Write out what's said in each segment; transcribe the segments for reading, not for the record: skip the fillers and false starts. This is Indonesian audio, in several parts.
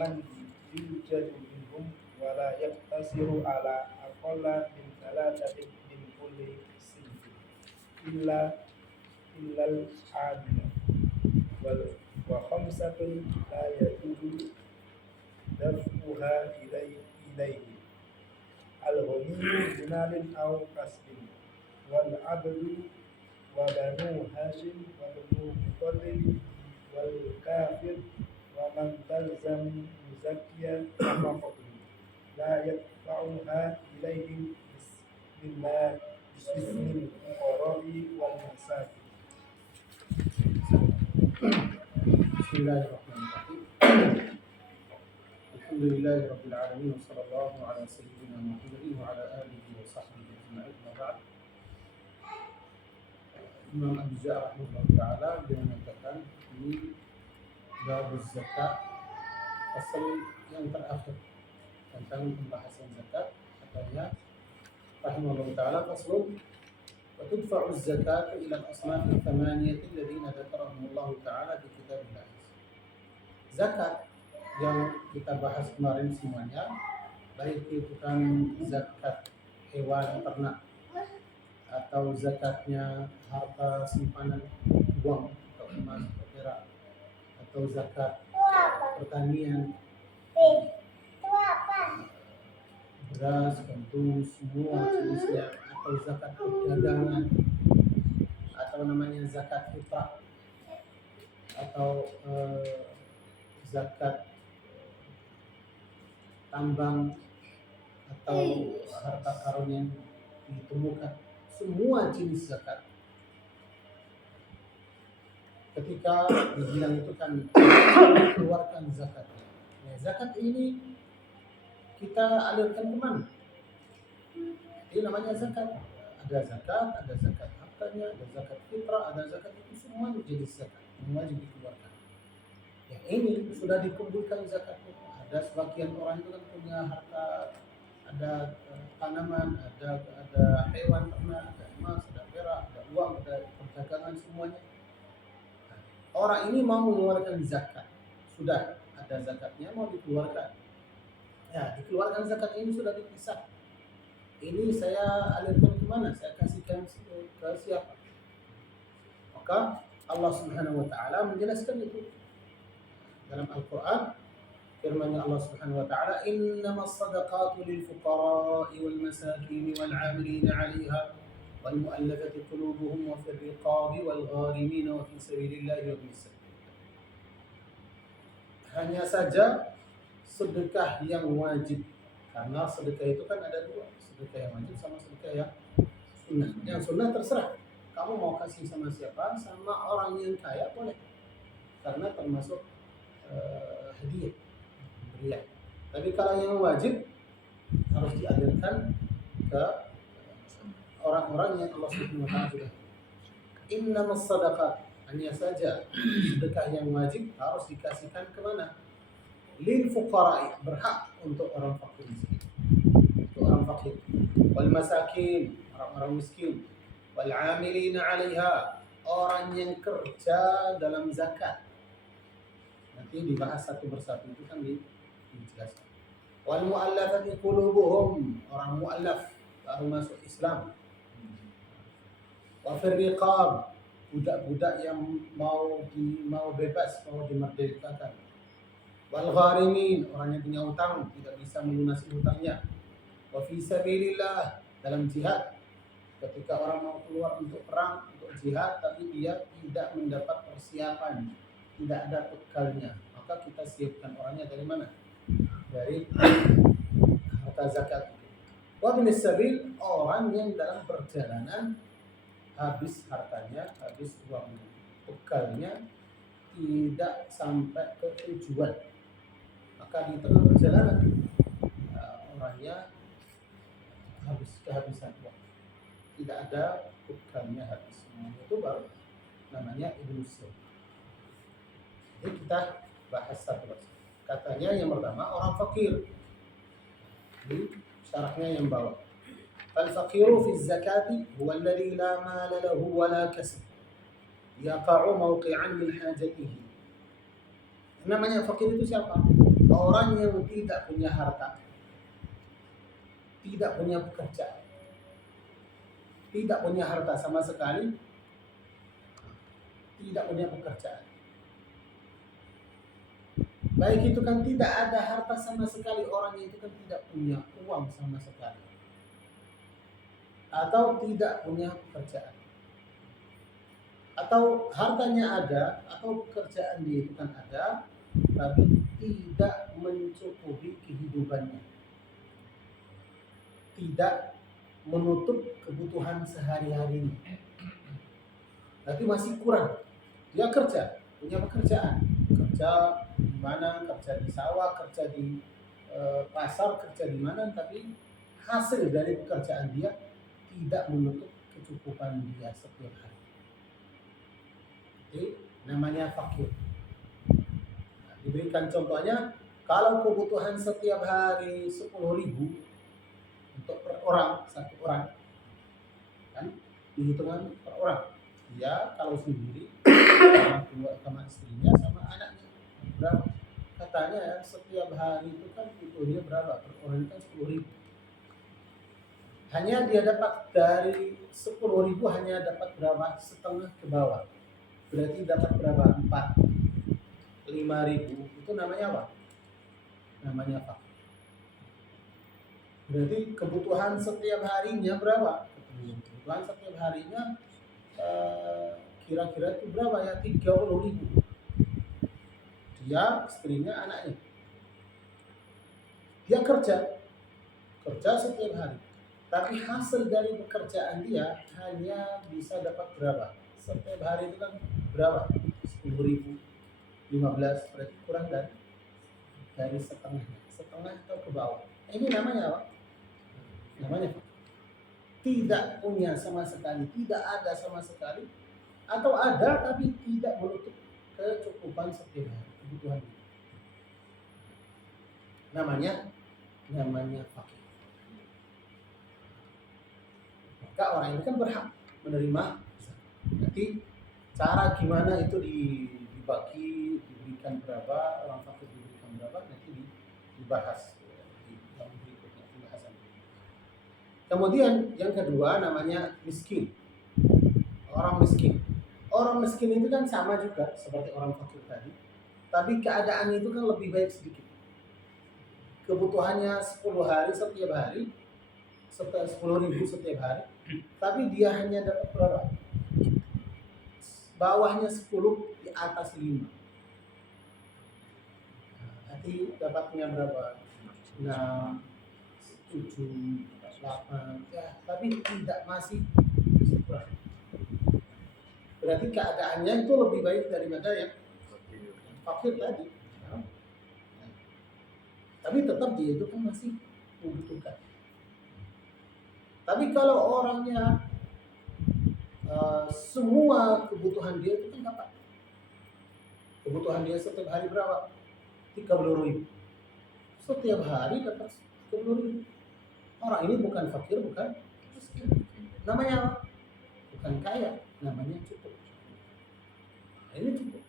من يوجد منهم ولا يقتصر على أقل من 3 من كل صنف إلا العامل وخمسة لا يجوز دفعها إليه الغني بمال أو كسب والعبد وبنو هاشم وبنو مطلب والكافر ومن تلزم مزكيا فقط لا يدفعها إليه باسم الفقراء والمساكين. بسم الله الرحمن الرحيم. الحمد لله رب العالمين وصلى الله على سيدنا محمد وعلى آله وصحبه أجمعين. وبعد. Imam Al-Juzari rahimahullah ta'ala dia mengatakan di bab zakat fasal yang terakhir tentang pembahasan zakat, katanya rahimahullah ta'ala faslun wa tudfa'u zakat ila al-asnaf al-thamaniyah alladhina dzakarahum Allah ta'ala di kitabillah. Zakat yang kita bahas kemarin semuanya, baik itu kan zakat hewan ternak atau zakatnya harta simpanan uang atau emas atau perak, atau zakat pertanian, beras, gandum, semua jenisnya, atau zakat perdagangan, atau namanya zakat fitrah, atau zakat tambang, atau harta karun yang ditemukan, semua jenis zakat. Ketika dibilang itu kan keluarkan zakat. Nah, zakat ini kita alirkan kemana? Ini namanya zakat. Ada zakat hartanya, ada zakat fitrah, ada zakat, itu semua jenis zakat yang wajib dikeluarkan. Yang ini sudah dikumpulkan zakatnya. Ada sebagian orang itu kan punya harta, ada tanaman, ada hewan ternak, ada emas, ada perak, ada uang, ada perdagangan, semuanya. Nah, orang ini mau mengeluarkan zakat, sudah ada zakatnya mau dikeluarkan. Ya, dikeluarkan zakat ini sudah dipisah. Ini saya alirkan kemana? Saya kasihkan ke siapa? Maka Allah Subhanahu wa ta'ala menjelaskan itu dalam Al-Quran. Firman Allah Subhanahu wa ta'ala, innamas sadaqatu lil fuqara'i wal masakin wal 'amilina 'alayha wal mu'allafati qulubuhum wa fir riqabi wal gharimin wa fi sabilillahi wa bis sabil. Hanya saja sedekah yang wajib, karena sedekah itu kan ada dua, sedekah yang wajib sama sedekah yang sunnah. Yang sunnah terserah, kamu mau kasih sama siapa, sama orang yang kaya boleh, karena termasuk hadiah. Ya. Tapi kalau yang wajib harus dialirkan ke orang-orang yang Allah Subhanahu wa ta'ala sudah. Innamas sadaqat, hanya saja sedekah yang wajib harus dikasihkan ke mana? Lil fuqara'i, berhak untuk orang fakir miskin. Untuk orang fakir. Wal masakin, orang-orang miskin. Wal 'amilina 'alaiha, orang yang kerja dalam zakat. Nanti dibahas satu persatu, itu kan dijelaskan. Wal mu'allafati qulubuhum, orang mu'allaf baru masuk Islam. Wa fir riqab, budak-budak yang mau bebas, mau dimerdekakan. Wal gharimin, orang yang punya hutang tidak bisa melunasi hutangnya. Wa fi sabilillah, dalam jihad, ketika orang mau keluar untuk perang, untuk jihad, tapi dia tidak mendapat persiapan, tidak ada bekalnya, maka kita siapkan orangnya dari mana? Dari harta zakat. Wa bin sabil, orang yang dalam perjalanan habis hartanya, habis uangnya, bekalnya tidak sampai ke tujuan, maka di tengah perjalanan orangnya habis kehabisan uang, tidak ada bekalnya habis, itu baru namanya ibnu sabil. Jadi kita bahas satu persatu. Katanya yang pertama orang fakir. Di syarahnya yang bawah. Al-faqiru fi zakati huwa alladhi la mala lahu wa la kasb yaqa'u mawqi'an min hajatihi. Namanya fakir itu siapa? orang yang tidak punya harta, tidak punya pekerjaan, tidak punya harta sama sekali, tidak punya pekerjaan. Baik itu kan tidak ada harta sama sekali, orangnya itu kan tidak punya uang sama sekali, atau tidak punya pekerjaan, atau hartanya ada, atau pekerjaan dia itu kan ada, tapi tidak mencukupi kehidupannya, tidak menutup kebutuhan sehari-harinya, tapi masih kurang. Dia kerja, punya pekerjaan, kerja di mana, kerja di sawah, kerja di pasar, kerja di mana, tapi hasil dari pekerjaan dia tidak menutup kecukupan dia setiap hari. Jadi namanya fakir. Nah, diberikan contohnya, kalau kebutuhan setiap hari 10.000 untuk per orang, satu orang, kan dihitungan per orang. Dia kalau sendiri sama istrinya sama anaknya berapa? Katanya setiap hari itu kan butuhnya berapa? Per orang itu kan 10.000. Hanya dia dapat dari 10.000 hanya dapat berapa? Setengah ke bawah. Berarti dapat berapa? 5.000. Itu namanya apa? Namanya fakir. Berarti kebutuhan setiap harinya berapa? Kebutuhan setiap harinya kira-kira itu berapa ya? 30.000. Dia, istrinya, anaknya. Dia kerja setiap hari. Tapi hasil dari pekerjaan dia hanya bisa dapat berapa? Setiap hari itu kan berapa? 10.000, 15, berarti kurang dari setengah atau ke bawah. Ini namanya apa? Namanya tidak punya sama sekali, tidak ada sama sekali, atau ada tapi tidak menutup kecukupan setiap hari kebutuhan. Namanya fakir. Maka orang ini kan berhak menerima zakat. Nanti cara gimana itu dibagi, diberikan berapa, orang fakir diberikan berapa, nanti dibahas di yang berikutnya pembahasan. Kemudian yang kedua namanya miskin. Orang miskin. Orang miskin itu kan sama juga seperti orang fakir tadi, tapi keadaannya itu kan lebih baik sedikit. Kebutuhannya 10 hari setiap hari, 10.000 setiap hari, tapi dia hanya dapat berapa? Bawahnya 10, di atas 5. Nanti dapatnya berapa? 6, 7, 8, ya, tapi tidak masih kurang. Berarti keadaannya itu lebih baik daripada yang fakir tadi. Tapi tetap dia itu kan masih membutuhkan. Tapi kalau orangnya semua kebutuhan dia itu kan dapat. Kebutuhan dia setiap hari berapa? 30.000. Setiap hari dapat 30.000. Orang ini bukan fakir, bukan miskin. Namanya apa? Bukan kaya, namanya cukup. Nah, ini cukup.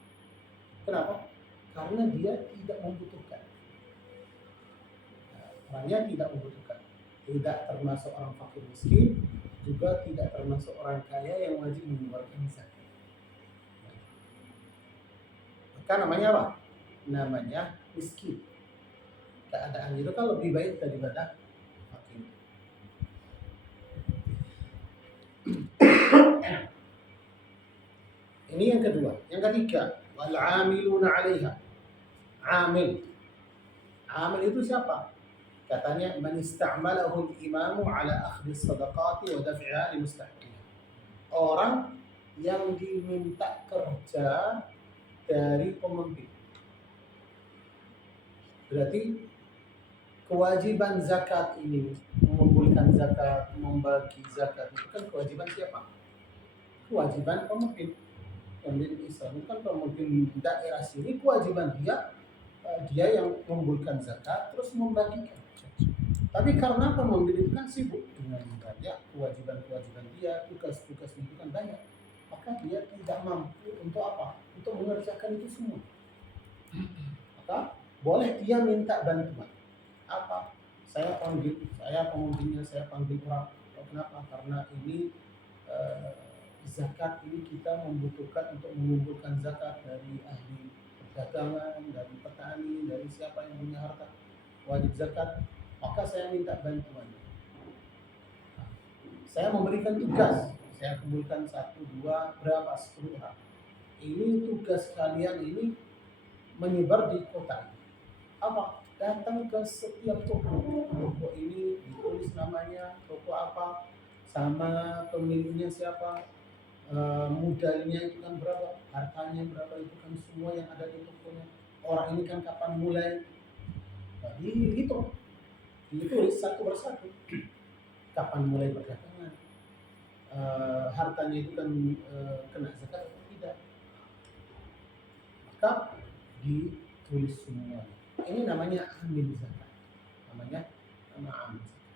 Kenapa? Karena dia tidak membutuhkan. Orangnya tidak membutuhkan. Tidak termasuk orang fakir miskin, juga tidak termasuk orang kaya yang wajib mengeluarkan zakat. Maka namanya apa? Namanya miskin. Keadaan itu kan lebih baik daripada fakir. Ini yang kedua. Yang ketiga, wal 'amiluna 'alaiha. Amil itu siapa? Katanya man ista'malahu al-imamu ala akhdhi sadaqati wa daf'iha li mustahiqiha. Orang yang diminta kerja dari pemimpin. Berarti kewajiban zakat ini, mengumpulkan zakat, membagi zakat, itu kan kewajiban siapa? Kewajiban pemimpin. Pemimpin Islam itu kan pemimpin daerah sini, kewajiban dia yang mengumpulkan zakat terus membagikan. Tapi karena pemimpin itu kan sibuk dengan banyak kewajiban dia, tugas-tugas itu kan banyak, maka dia tidak mampu untuk apa? Untuk mengerjakan itu semua. Maka boleh dia minta bantuan. Apa? Saya pemimpinnya, saya panggil orang. Oh, kenapa? Karena ini zakat ini kita membutuhkan untuk mengumpulkan zakat dari ahli perdagangan, dari petani, dari siapa yang punya harta wajib zakat. Maka saya minta bantuan. Saya memberikan tugas. Saya kumpulkan 1, 2, berapa? 10 orang. Ini tugas kalian ini menyebar di kota. Apa? Datang ke setiap toko. Toko ini ditulis namanya, toko apa, sama pemiliknya siapa, modalnya itu kan berapa, hartanya berapa, itu kan semua yang ada di tokonya. Orang ini kan kapan mulai. Nah, dihitung, ditulis satu persatu. Kapan mulai perdagangan, hartanya itu kan kena zakat atau tidak. Maka ditulis semua. Ini namanya amil zakat. Nama amil zakat.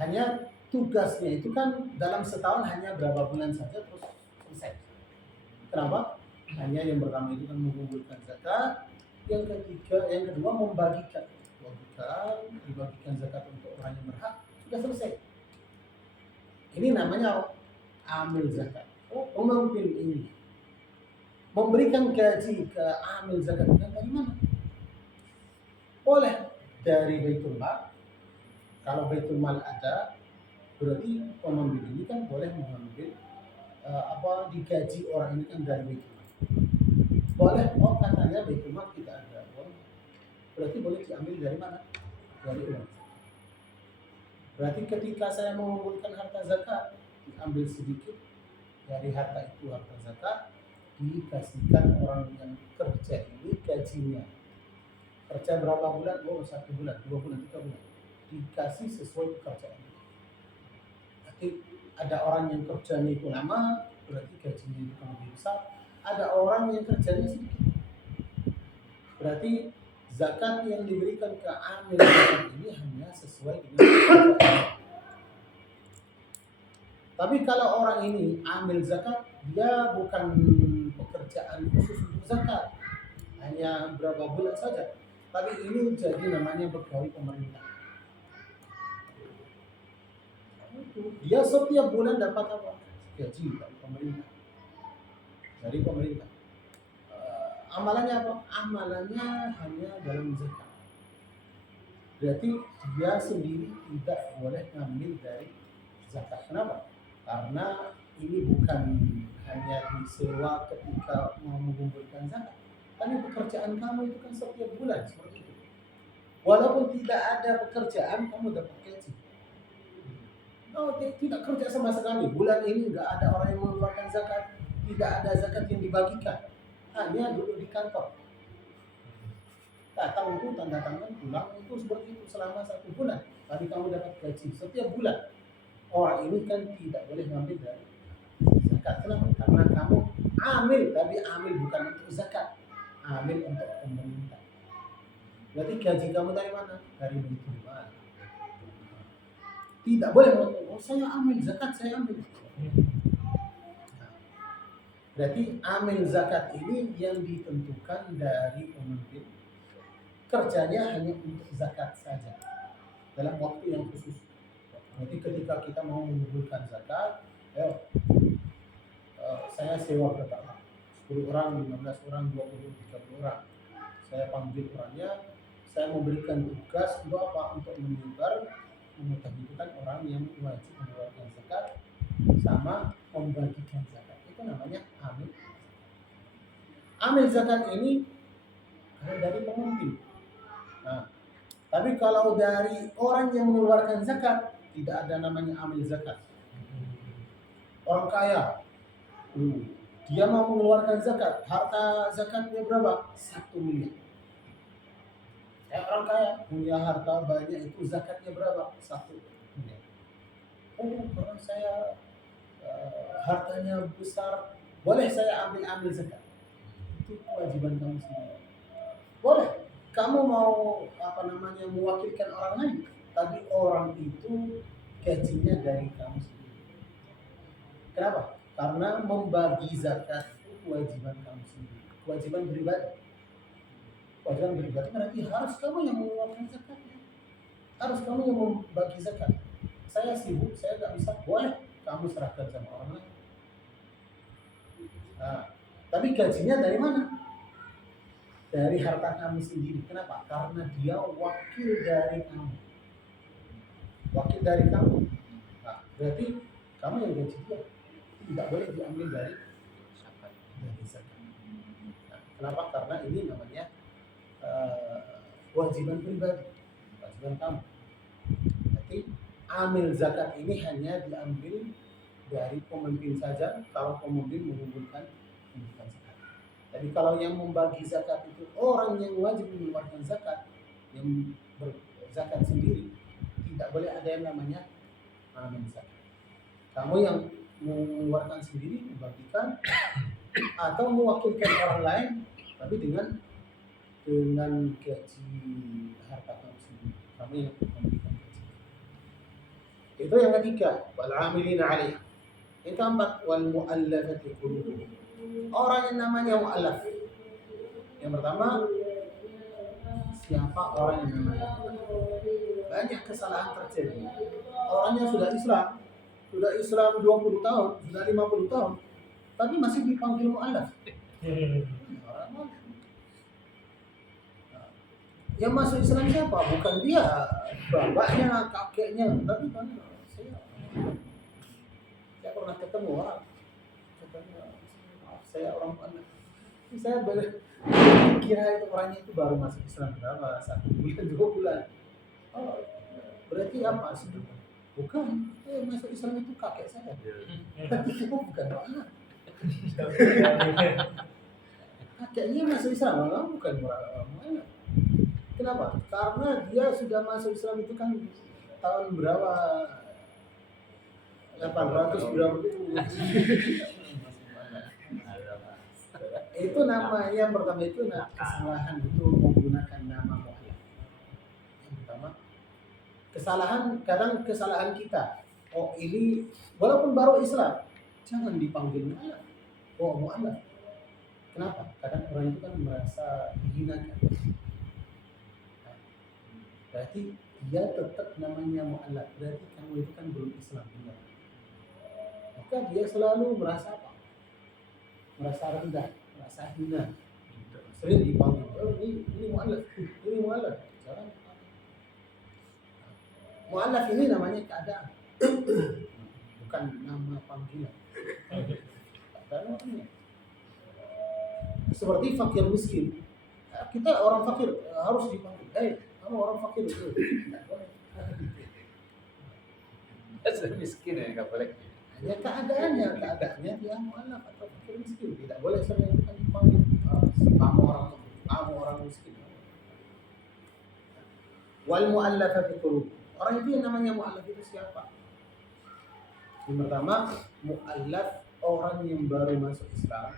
Hanya tugasnya itu kan dalam setahun hanya berapa bulan saja terus selesai. Kenapa? Hanya yang pertama itu kan mengumpulkan zakat, yang kedua membagikan. Dibagikan zakat untuk orang yang berhak, sudah selesai. Ini namanya amil zakat. Pemimpin ini memberikan gaji ke amil zakat dari mana? Boleh dari Baitul Mal. Kalau Baitul Mal ada, berarti pemimpin ini kan boleh mengambil digaji orang ini kan dari Baitul Mal. Boleh, katanya Baitul Mal tidak ada uang, berarti boleh diambil dari mana? Dari uang. Berarti ketika saya mengumpulkan harta zakat, diambil sedikit dari harta itu, harta zakat, dikasihkan orang yang kerja ini gajinya. Kerja berapa bulan? 1 bulan, 2 bulan, 3 bulan. Dikasih sesuai pekerjaannya. Berarti ada orang yang kerjanya itu lama, berarti gajinya itu lebih besar. Ada orang yang kerjanya sedikit, berarti zakat yang diberikan ke amil zakat ini hanya sesuai dengan pekerjaan. Tapi kalau orang ini amil zakat, dia bukan pekerjaan khusus untuk zakat, hanya berapa bulan saja, tapi ini jadi namanya pegawai pemerintah. Dia setiap bulan dapat apa? Gaji dari pemerintah. Amalannya apa? Amalannya hanya dalam zakat. Berarti dia sendiri tidak boleh ngambil dari zakat. Kenapa? Karena ini bukan hanya disewa ketika mau mengumpulkan zakat, tapi pekerjaan kamu itu kan setiap bulan seperti itu. Walaupun tidak ada pekerjaan, kamu dapat gaji. Tidak kerja sama sekali. Bulan ini nggak ada orang yang mengeluarkan zakat, tidak ada zakat yang dibagikan. Hanya duduk di kantor. Datang itu tanda tangan, pulang itu seperti itu selama 1 bulan. Tapi kamu dapat gaji setiap bulan. Orang ini kan tidak boleh ngambil dari zakat. Kenapa? Karena kamu amil, tapi amil bukan untuk zakat, amil untuk pemerintah. Berarti gaji kamu dari mana? Dari Baitul Mal. Tidak boleh mengatakan, saya amil zakat, saya ambil. Berarti amil zakat ini yang ditentukan dari pemimpin, kerjanya hanya untuk zakat saja dalam waktu yang khusus. Berarti ketika kita mau mengumpulkan zakat, saya sewa berapa orang? 10 orang, 15 orang, 20, 30 orang. Saya panggil orangnya, saya memberikan tugas untuk apa? Untuk menyebar, memutahikan orang yang wajib mengeluarkan zakat sama membagikan zakat. Itu namanya amil. Amil zakat ini dari pemimpin. Nah, tapi kalau dari orang yang mengeluarkan zakat, tidak ada namanya amil zakat. Orang kaya, dia mau mengeluarkan zakat, harta zakatnya berapa? 1 miliar. Orang kaya punya harta banyak, itu zakatnya berapa? 1 miliar. Karena saya hartanya besar, boleh saya ambil zakat. Itu kewajiban kamu sendiri. Boleh, kamu mau mewakilkan orang lain, tapi orang itu gajinya dari kamu sendiri. Kenapa? Karena membagi zakat itu kewajiban kamu sendiri, kewajiban pribadi. Kewajiban pribadi berarti harus kamu yang mengeluarkan zakatnya, harus kamu yang membagi zakat. Saya sibuk, saya nggak bisa, boleh kamu serahkan sama orang lain. Nah, tapi gajinya dari mana? Dari harta kamu sendiri. Kenapa? Karena dia wakil dari kamu. Wakil dari kamu. Nah, berarti kamu yang gaji dia. Tidak boleh diambil dari zakat. Nah, kenapa? Karena ini namanya kewajiban pribadi, kewajiban kamu. Berarti amil zakat ini hanya diambil dari pemimpin saja kalau pemimpin mengumpulkan zakat. Jadi kalau yang membagi zakat itu orang yang wajib mengeluarkan zakat, yang berzakat sendiri, tidak boleh ada yang namanya amil zakat. Kamu yang mengeluarkan sendiri, membagikan atau mewakilkan orang lain, tapi dengan gaji harta kamu sendiri, kamu yang memberikan gaji. Itu yang ketiga, wal amilina 'alaiha. Yang keempat, wal mu'allafati qulubuhum. Orang yang namanya mu'allaf. Yang pertama, siapa orang yang namanya mu'allaf? Banyak kesalahan terjadi. Orangnya sudah Islam 20 tahun, sudah 50 tahun, tapi masih dipanggil mu'allaf. Yang masuk Islam siapa? Bukan dia, bapaknya, kakeknya, tapi kan saya pernah ketemu orang, katanya, maaf, saya orang mana? Saya kira itu orangnya itu baru masuk Islam berapa? 1 bulan, 2 bulan. Oh, berarti apa sih? Bukan, masuk Islam itu kakek saya. Bukan orang. Kakeknya masuk Islam, bukan orang mana? Kenapa? Karena dia sudah masuk Islam itu kan tahun berapa? 800 berapa itu? Itu nama yang pertama itu kesalahan itu menggunakan nama mu'allaf. Yang pertama kesalahan, kadang kesalahan kita. Oh ini walaupun baru Islam, jangan dipanggil mu'allaf. Oh mu'allaf. Kenapa? Kadang orang itu kan merasa dihinakan. Berarti dia tetap namanya mu'allaf. Berarti kamu itu kan belum Islam benar. Maka dia selalu merasa apa? Merasa rendah, merasa hina. Sering dipanggil, oh ini mu'allaf, ini mu'allaf. Jangan. Mu'allaf ini namanya keadaan, bukan nama panggilan. Seperti fakir miskin. Kita orang fakir harus dipanggil, kamu orang fakir itu. Miskin ya nggak boleh. Ya keadaannya dia mu'allaf atau fakir miskin, tidak boleh sering kita dipanggil kamu orang miskin. Wal mu'allafati qulub. Orang itu yang namanya mu'allaf itu siapa? Yang pertama, mu'allaf orang yang baru masuk Islam,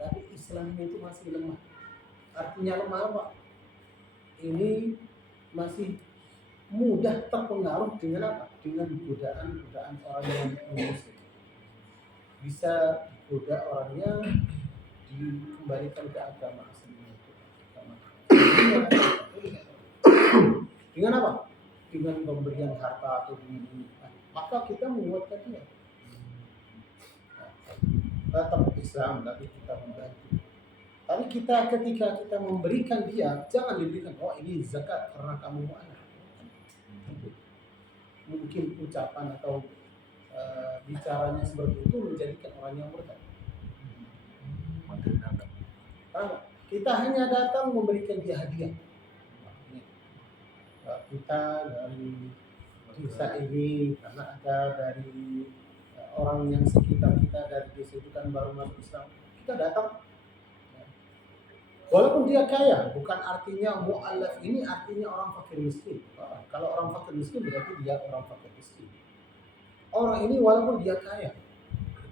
tapi Islamnya itu masih lemah. Artinya lemah apa? Ini masih mudah terpengaruh dengan apa? Dengan godaan orang yang muslim. Bisa goda orangnya dikembalikan ke agama aslinya. Dengan apa? Dengan pemberian harta atau duit. Maka kita menguatkan dia. Tetap Islam, tapi kita membantu. Tapi ketika kita memberikan dia, jangan diberikan, oh ini zakat karena kamu mu'allaf. Mungkin ucapan atau bicaranya seperti itu menjadikan orang yang murtad. Kita hanya datang memberikan dia hadiah. Kita dari desa ini karena ada dari orang yang sekitar kita dari desa itu kan baru masuk Islam, kita datang. Walaupun dia kaya, bukan artinya mu'allaf ini artinya orang fakir miskin. Kalau orang fakir miskin berarti dia orang fakir miskin. Orang ini walaupun dia kaya,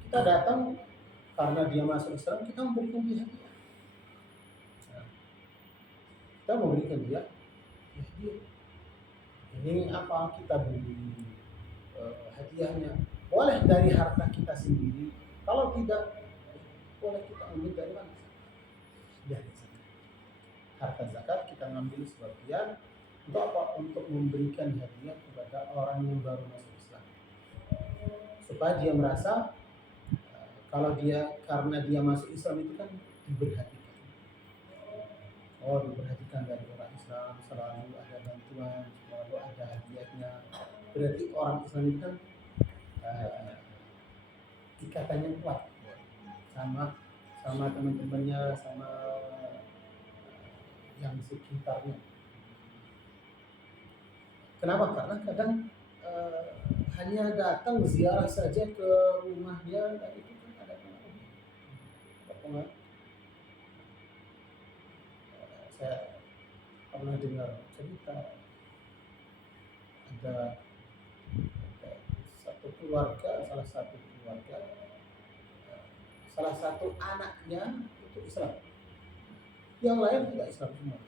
kita datang karena dia masuk Islam, kita memberikan dia hadiah. Kita memberikan dia hadiah. Ini apa? Kita beri hadiahnya. Boleh dari harta kita sendiri. Kalau tidak, boleh kita ambil dari mana? Dari zakat. harta zakat kita ngambil sebagian untuk apa? Untuk memberikan hadiah kepada orang yang baru masuk Islam, supaya dia merasa kalau dia karena dia masuk Islam itu kan diperhatikan. Oh, diperhatikan dari orang Islam, selalu ada bantuan, selalu ada hadiahnya. Berarti orang Islam itu kan ikatannya kuat sama teman-temannya, sama yang sekitarnya. Kenapa? Karena kadang hanya datang ziarah saja ke rumahnya, dan itu kan ada pengaruh. Saya pernah dengar cerita ada salah satu anaknya itu Islam, yang lain tidak Islam semua.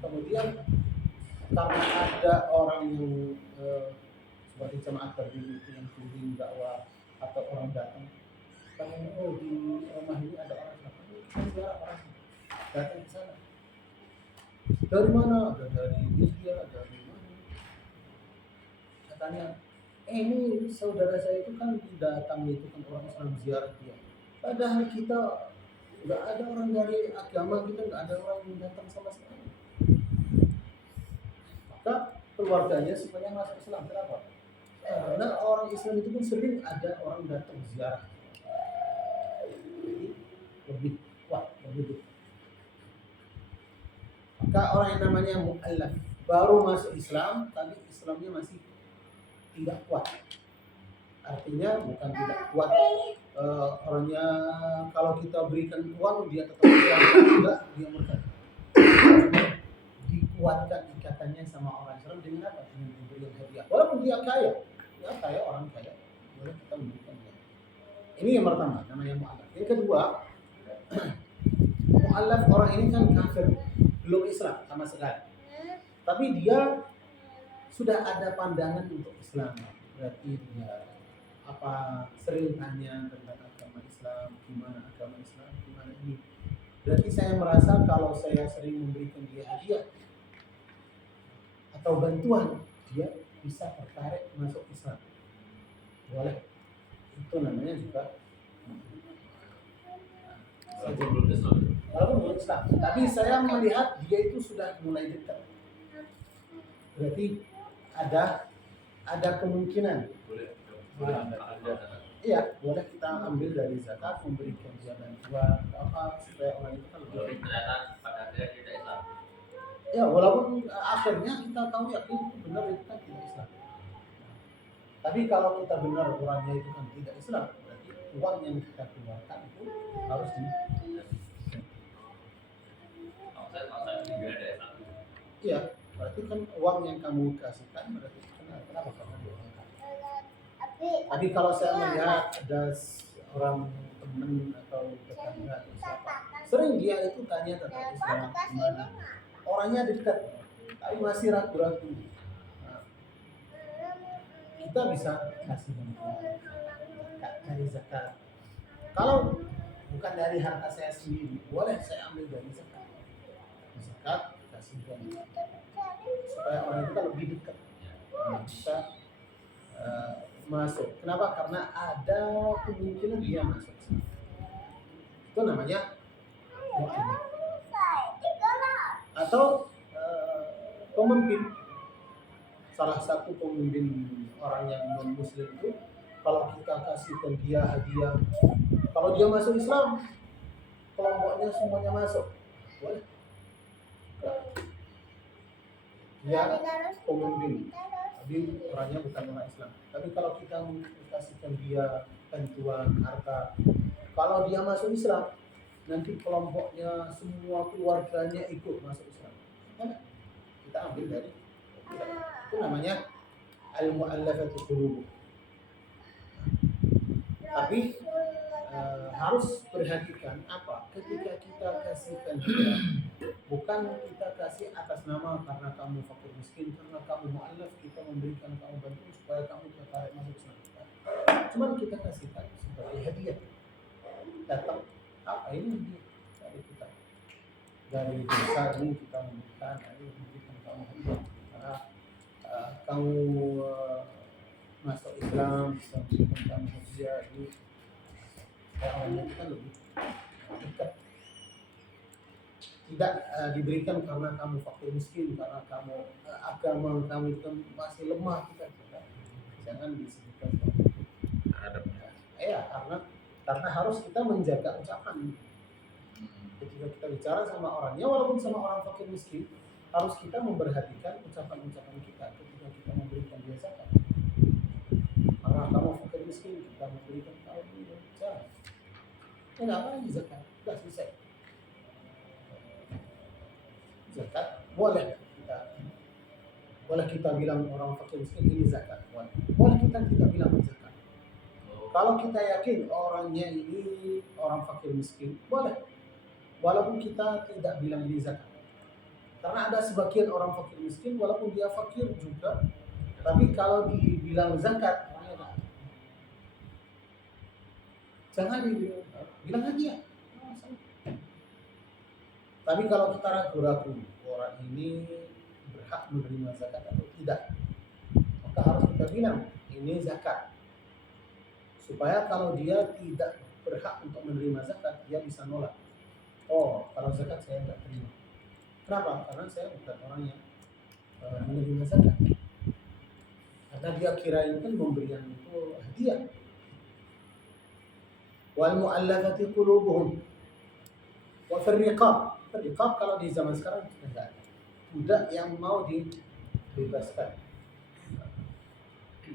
Kemudian karena ada orang yang seperti jemaat tabligh itu yang keliling dakwah, atau orang datang, oh di rumah ini ada orang Islam, ziarah orang datang ke sana. Dari mana? Dari India, dari mana? Katanya, ini saudara saya itu kan datang itu kan orang Islam ziarah dia. Padahal kita nggak ada orang dari agama kita, nggak ada orang yang datang sama sekali. Maka keluarganya semuanya masuk Islam. Kenapa? Karena orang Islam itu pun sering ada orang datang ziarah. Jadi lebih kuat, lebih. Maka orang yang namanya mu'allaf baru masuk Islam, tapi Islamnya masih tidak kuat. Artinya bukan tidak kuat, orangnya kalau kita berikan uang dia tetap Islam, enggak, dia murtad. Dikuatkan ikatannya sama orang Islam dengan apa? Dengan memberikan hadiah. Walaupun dia kaya, orang kaya, boleh kita memberikan dia. Ini yang pertama, namanya mu'allaf. Yang kedua, mu'allaf orang ini kan kafir, belum Islam sama sekali, tapi dia sudah ada pandangan untuk Islam. Berarti dia sering tanya tentang agama Islam, gimana agama Islam, gimana ini. Berarti saya merasa kalau saya sering memberikan dia hadiah atau bantuan, dia bisa tertarik masuk Islam. Boleh, itu namanya juga walaupun belum Islam, tapi saya melihat dia itu sudah mulai dekat. Berarti ada kemungkinan. Iya, boleh kita ambil dari zakat, memberikan dia bantuan supaya orang itu kan lebih. Ya, walaupun akhirnya kita tahu yakin itu benar, itu kan tidak Islam. Tapi kalau kita benar orangnya itu kan tidak Islam, berarti uang yang kita keluarkan itu harus di. Iya, berarti kan uang yang kamu kasihkan berarti kenapa kamu doakan. Tapi kalau saya melihat ada orang teman atau tetangga atau siapa, sering dia itu tanya tentang Islam gimana. Orangnya dekat, tapi masih ragu-ragu. Nah, kita bisa kasih bantuan dari zakat. Kalau bukan dari harta saya sendiri, boleh saya ambil dari zakat. Zakat kasih bantuan supaya orang itu lebih dekat, bisa masuk. Kenapa? Karena ada kemungkinan dia masuk. Itu namanya mu'allaf. Atau pemimpin, salah satu pemimpin orang yang non muslim itu, kalau kita kasihkan dia hadiah, kalau dia masuk Islam, kelompoknya semuanya masuk, boleh. Dia pemimpin, tapi orangnya bukan orang Islam. Tapi kalau kita kasihkan dia bantuan harta, kalau dia masuk Islam, nanti kelompoknya semua keluarganya ikut masuk Islam. Mana? Kita ambil dari itu namanya al-mu'allafatu qulubuhum. Tapi harus perhatikan apa ketika kita kasihkan dia, bukan kita kasih atas nama karena kamu fakir miskin, karena kamu mu'allaf kita memberikan kamu bantuan supaya kamu tertarik masuk Islam. Cuman kita kasihkan sebagai hadiah. Datang apa ini? dari dosa ini kita memberikan, ini memberikan kamu hadiah. Karena kamu masuk Islam, bisa memberikan kamu hadiah ini, orangnya itu kan lebih dekat. Tidak diberikan karena kamu fakir miskin, karena kamu agama kamu itu masih lemah, kita jangan disebutkan adabnya. ya, karena harus kita menjaga ucapan. Ketika kita bicara sama orangnya, walaupun sama orang fakir miskin, harus kita memperhatikan ucapan-ucapan kita ketika kita memberikan dia zakat. Karena kamu fakir miskin, kita memberikan kamu zakat. Kenapa ini zakat? Sudah selesai. Zakat boleh kita bilang orang fakir miskin ini zakat, boleh kita tidak bilang zakat. Kalau kita yakin orangnya ini orang fakir miskin, boleh, walaupun kita tidak bilang ini zakat. Karena ada sebagian orang fakir miskin walaupun dia fakir juga, tapi kalau dibilang zakat, jangan dibilang hadiah. Tapi kalau kita ragu-ragu orang ini berhak menerima zakat atau tidak, maka harus kita bilang ini zakat, supaya kalau dia tidak berhak untuk menerima zakat, dia bisa nolak. Oh, kalau zakat saya tidak terima. Kenapa? Karena saya bukan orang yang menerima zakat. Karena dia kirain kan pemberian itu hadiah. Wal mu'allafati qulubuhum wa fir riqab. Riqab kalau di zaman sekarang tidak ada. Budak yang mau dibebaskan.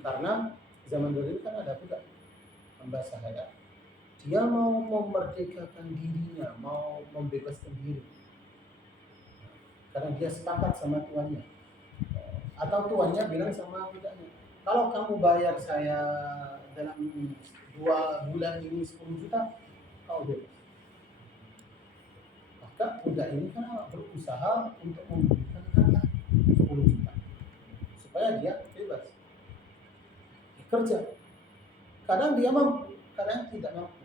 Karena zaman dulu kan ada budak hamba sahaya. Dia mau memerdekakan dirinya, mau membebaskan diri. Karena dia sepakat sama tuannya. Atau tuannya bilang sama budaknya, kalau kamu bayar saya dalam 2 bulan ini 10 juta, kau bebas. Maka budak ini kan berusaha untuk memberikan harta 10 juta supaya dia bebas. Dia kerja. Kadang dia mampu, kadang tidak mampu.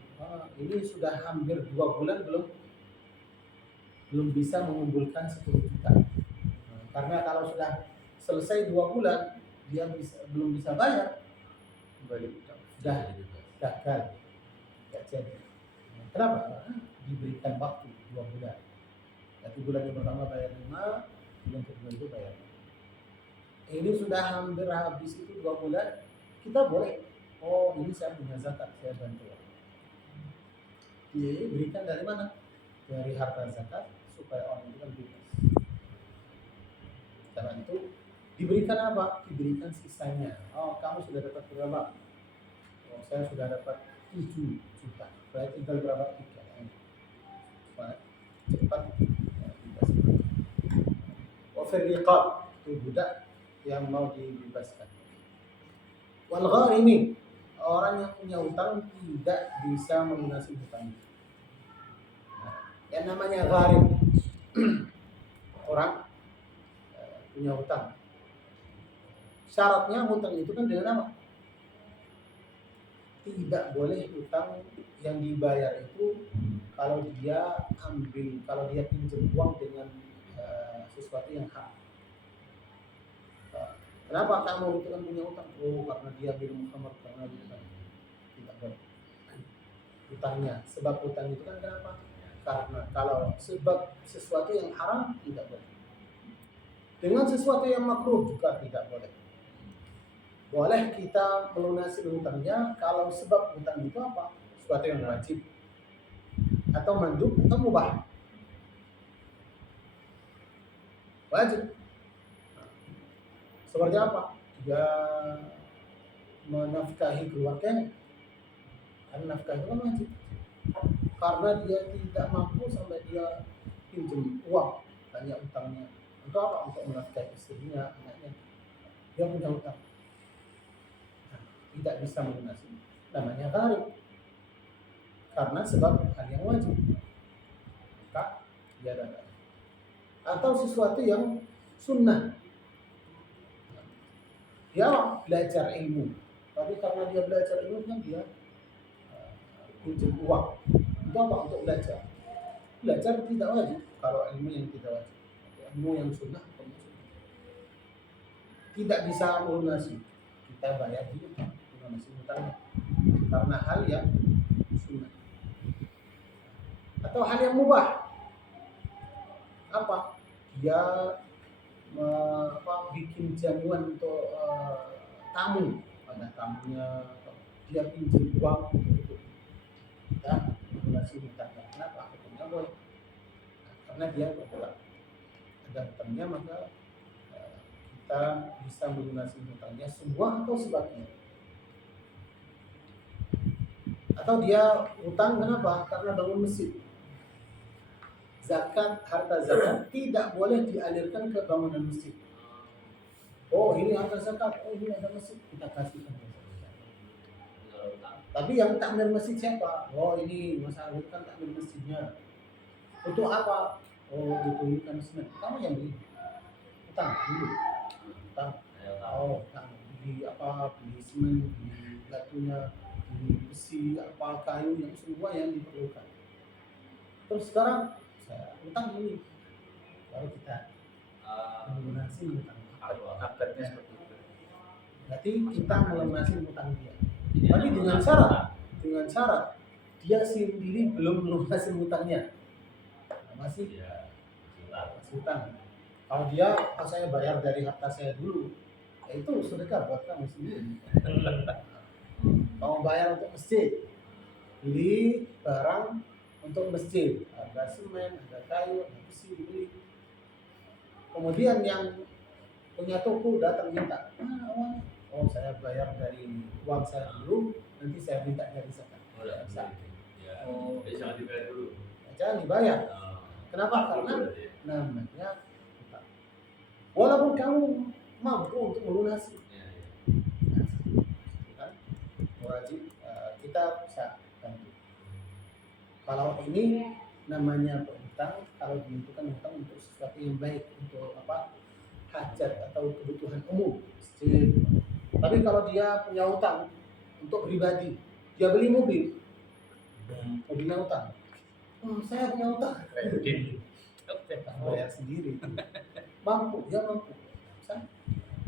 Ini sudah hampir 2 bulan belum bisa mengumpulkan 10 juta. Karena kalau sudah selesai 2 bulan dia belum bisa bayar, sudah gagal, tidak jadi. Kenapa? Karena diberikan waktu 2 bulan. Jadi bulan yang pertama bayar 5, bulan kedua itu bayar 5. Ini sudah hampir habis itu 2 bulan, kita boleh, oh ini saya punya zakat, saya bantu. Dia berikan dari mana? Dari harta zakat supaya orang itu kan bebas. Karena itu diberikan apa? Diberikan sisanya. Oh kamu sudah dapat berapa? Oh saya sudah dapat 7 juta. Berarti tinggal berapa? 3. Cepat. Wafir riqab, itu budak yang mau dibebaskan. Wal gharimi, orang yang punya hutang tidak bisa melunasi hutang. Yang namanya gharim, orang punya hutang. Syaratnya hutang itu kan dengan apa? Tidak boleh hutang yang dibayar itu kalau dia pinjam uang dengan sesuatu yang hak. Kenapa kamu itu kan punya hutang? Oh karena dia minum khamar, karena dia tidak boleh. Hutangnya, sebab hutang itu kan kenapa? Karena kalau sebab sesuatu yang haram tidak boleh. Dengan sesuatu yang makruh juga tidak boleh. Boleh kita melunasi hutangnya kalau sebab hutang itu apa? Sesuatu yang wajib atau mandub atau mubah. Wajib. Seperti apa? Dia menafkahi keluarganya. Karena nafkah itu kan wajib. Karena dia tidak mampu sampai dia pinjam uang, banyak utangnya. Untuk apa? Untuk menafkahi istrinya, anaknya. Dia punya utang. Tidak bisa melunasi. Namanya gharib. Karena sebab hal yang wajib. Maka dia ada. Atau sesuatu yang sunnah. Dia belajar ilmu, tapi karena dia belajar ilmu kan dia pinjam uang. Itu apa? Untuk belajar. Belajar tidak wajib kalau ilmu yang tidak wajib. Ilmu yang sunnah tidak bisa melunasi, kita bayar dia melunasi hutangnya karena hal yang sunnah atau hal yang mubah. Apa? Dia bikin jamuan untuk tamu, ada tamunya, atau dia pinjam uang untuk kita melunasi hutangnya. Kenapa? Hukumnya boleh. Karena dia ada hutangnya, maka kita bisa melunasi hutangnya semua atau sebagian. Atau dia hutang kenapa? Karena bangun masjid. Zakat, harta zakat tidak boleh dialirkan ke bangunan masjid. Oh ini harta zakat, oh ini ada masjid, kita kasihkan. Tapi yang takmir masjid siapa? Oh ini masalah kan takmir masjidnya. Untuk apa? Oh untuk ini kan semen. Kamu yang beli. Utang dulu. Utang. Oh utang. Beli apa? Beli semen, beli batunya, beli besi, apa kayu yang semua yang diperlukan. Terus sekarang saya utang ini, baru kita melunasi utang. Akadnya seperti itu. Berarti kita melunasi utang dia. Tapi dengan syarat dia sendiri belum melunasi utangnya, masih utang. Kalau dia, saya bayar dari harta saya dulu, ya itu sedekah buat kamu sendiri. Kamu bayar untuk masjid, beli barang untuk masjid, ada semen, ada kayu, ada besi dibeli. Kemudian yang punya toko datang minta, oh saya bayar dari uang saya dulu, nanti saya minta dari zakat. Oh, Jangan dibayar dulu. jangan dibayar. Kenapa? Karena namanya hutang. Walaupun kamu mampu untuk melunasi, kan wajib kita bisa bantu. Kalau ini namanya berhutang, kalau dibutuhkan hutang untuk sesuatu yang baik, untuk apa? Hajat atau kebutuhan umum. Tapi kalau dia punya hutang untuk pribadi, dia beli mobil, mobilnya hutang. Oh, saya punya hutang. Kredit. Bayar sendiri. Mampu, dia mampu.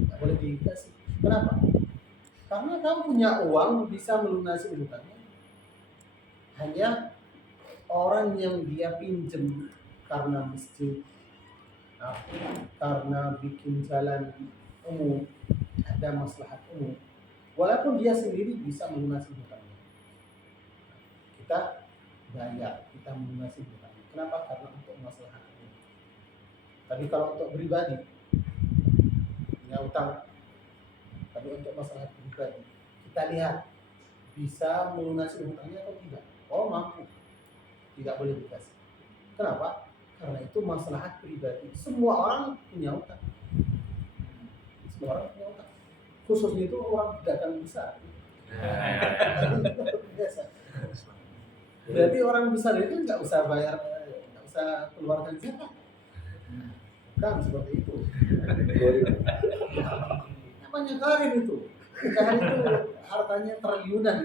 Nggak boleh dikasih. Kenapa? Karena kamu punya uang bisa melunasi hutangnya. Hanya orang yang dia pinjam karena masjid, karena bikin jalan umum, ada maslahat umum, walaupun dia sendiri bisa melunasi hutangnya, kita bayar, kita melunasi hutangnya. Kenapa? Karena untuk maslahat umum. Tapi kalau untuk pribadi punya hutang, tapi untuk maslahat pribadi, kita lihat bisa melunasi hutangnya atau tidak. Oh mampu, tidak boleh dikasih. Kenapa? Karena itu maslahat pribadi. Semua orang punya utang. Semua orang punya utang. Khususnya itu orang pedagang besar. Biasa. Berarti orang besar itu nggak usah bayar, nggak usah keluarkan zakat. Bukan seperti itu. Namanya karir itu. Karir itu hartanya triliunan.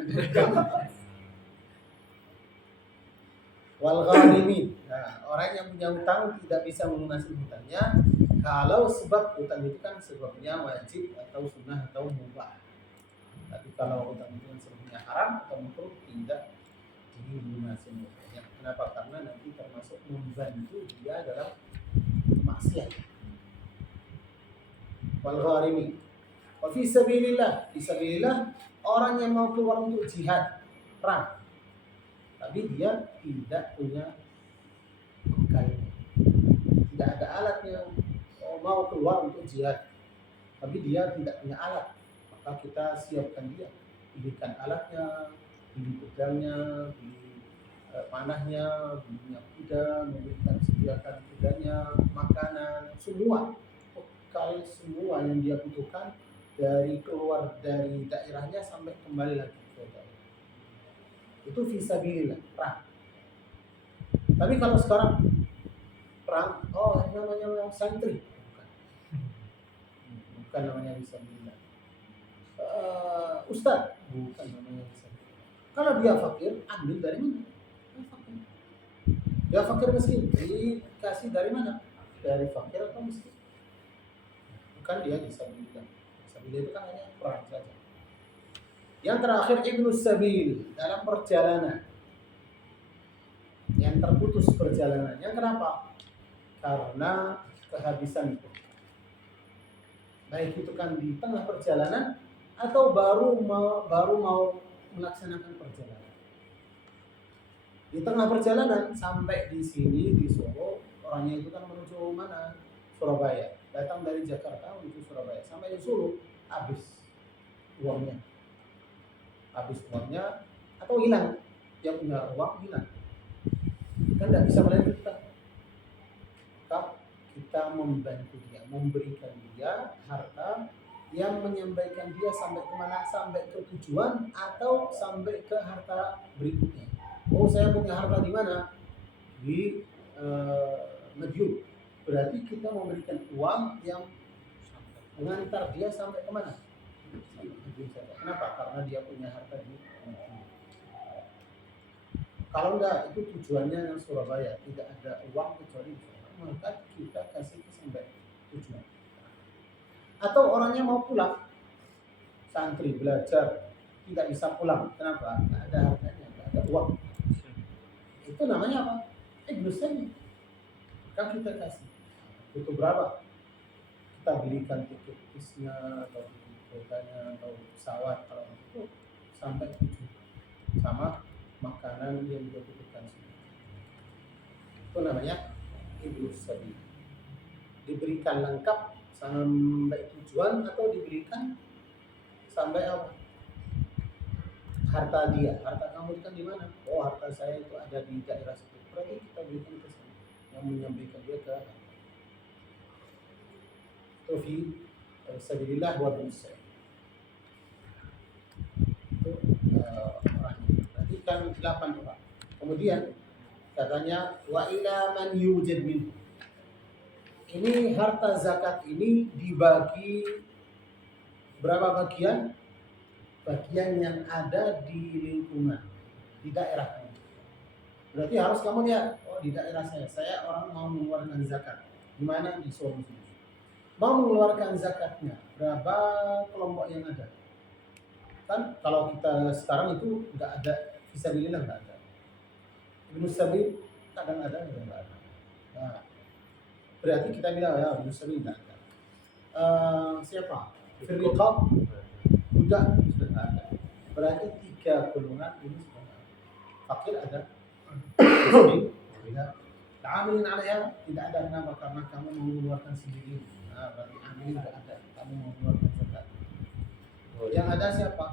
Wal gharimin. Nah, orang yang punya hutang tidak bisa melunasi hutangnya kalau sebab hutang itu kan sebabnya wajib atau sunnah atau mubah. Tapi kalau hutang itu kan sebabnya haram atau makruh, tidak dilunasi hutangnya. Kenapa? Karena nanti termasuk membantu dia dalam maksiat. Wal gharimin. Wa fi sabilillah, orang yang mau keluar untuk jihad, perang, tapi dia tidak punya bekal, tidak ada alatnya, mau keluar untuk jihad, tapi dia tidak punya alat, maka kita siapkan dia, belikan alatnya, beli pedangnya, beli panahnya, beli kuda, memberikan sediakan kudanya, makanan, semua bekal semua yang dia butuhkan dari keluar dari daerahnya sampai kembali lagi ke daerah. Itu fisabilillah, perang. Tapi kalau sekarang perang, oh namanya yang santri, bukan namanya fisabilillah. Ustaz, bukan namanya fisabilillah. Kalau dia fakir, ambil dari mana? Fakir. Dia fakir miskin, dikasih dari mana? Dari fakir atau miskin? Bukan dia disabilitas. Disabilitas itu kan hanya perang saja. Yang terakhir Ibnu Sabil dalam perjalanan yang terputus perjalanannya. Kenapa? Karena kehabisan itu. Baik itu kan di tengah perjalanan atau baru mau melaksanakan perjalanan. Di tengah perjalanan sampai di sini di Solo, orangnya itu kan menuju mana? Surabaya. Datang dari Jakarta menuju Surabaya. Sampai di Solo habis uangnya. Atau hilang. Yang punya uang hilang. Kan tidak bisa melanjutkan. Maka kita membantu dia, memberikan dia harta yang menyampaikan dia sampai kemana, sampai ke tujuan atau sampai ke harta berikutnya. Oh, saya punya harta di mana? Di Madiun. Berarti kita memberikan uang yang mengantar dia sampai kemana? Sampai Madiun saja. Kenapa? Karena dia punya harta di Madiun. Kalau enggak, itu tujuannya yang Surabaya, tidak ada uang kecuali Surabaya, maka kita kasih sampai tujuan. Atau orangnya mau pulang, santri belajar tidak bisa pulang, kenapa? Nggak ada hartanya, nggak ada uang. Itu namanya apa? Ibnu Sabil. Kan kita kasih. Itu berapa? Kita belikan tiket bisnya atau keretanya atau pesawat kalau itu sampai 7 sama makanan yang dia butuhkan. Itu namanya Ibnu Sabil. Diberikan lengkap sampai tujuan atau diberikan sampai apa? Harta dia, harta kamu itu kan di mana? Oh, harta saya itu ada di daerah situ. Berarti kita berikan ke sana yang menyampaikan dia ke harta. Itu fi sabilillah wa binsa. Itu orangnya. Berarti kan 8 orang. Kemudian katanya wa ila man yujad min. Ini harta zakat ini dibagi berapa bagian? Bagian yang ada di lingkungan, di daerah kamu. Berarti harus kamu lihat, oh di daerah saya orang mau mengeluarkan zakat. Di mana? Di Solo. Mau mengeluarkan zakatnya, berapa kelompok yang ada? Kan kalau kita sekarang itu nggak ada, fisabilillah nggak ada. Ibnu Sabil kadang ada, kadang nggak ada. Nah, berarti kita bilang ya Ibnu Sabil nggak ada. Siapa? Firriqab, budak sudah nggak ada. Berarti 3 golongan ini sudah nggak ada. Fakir ada, miskin ada, amilin alaiha tidak ada. Kenapa? Karena kamu mau mengeluarkan sendiri. Nah, berarti amilin nggak ada. Kamu mau mengeluarkan zakat. Yang ada siapa?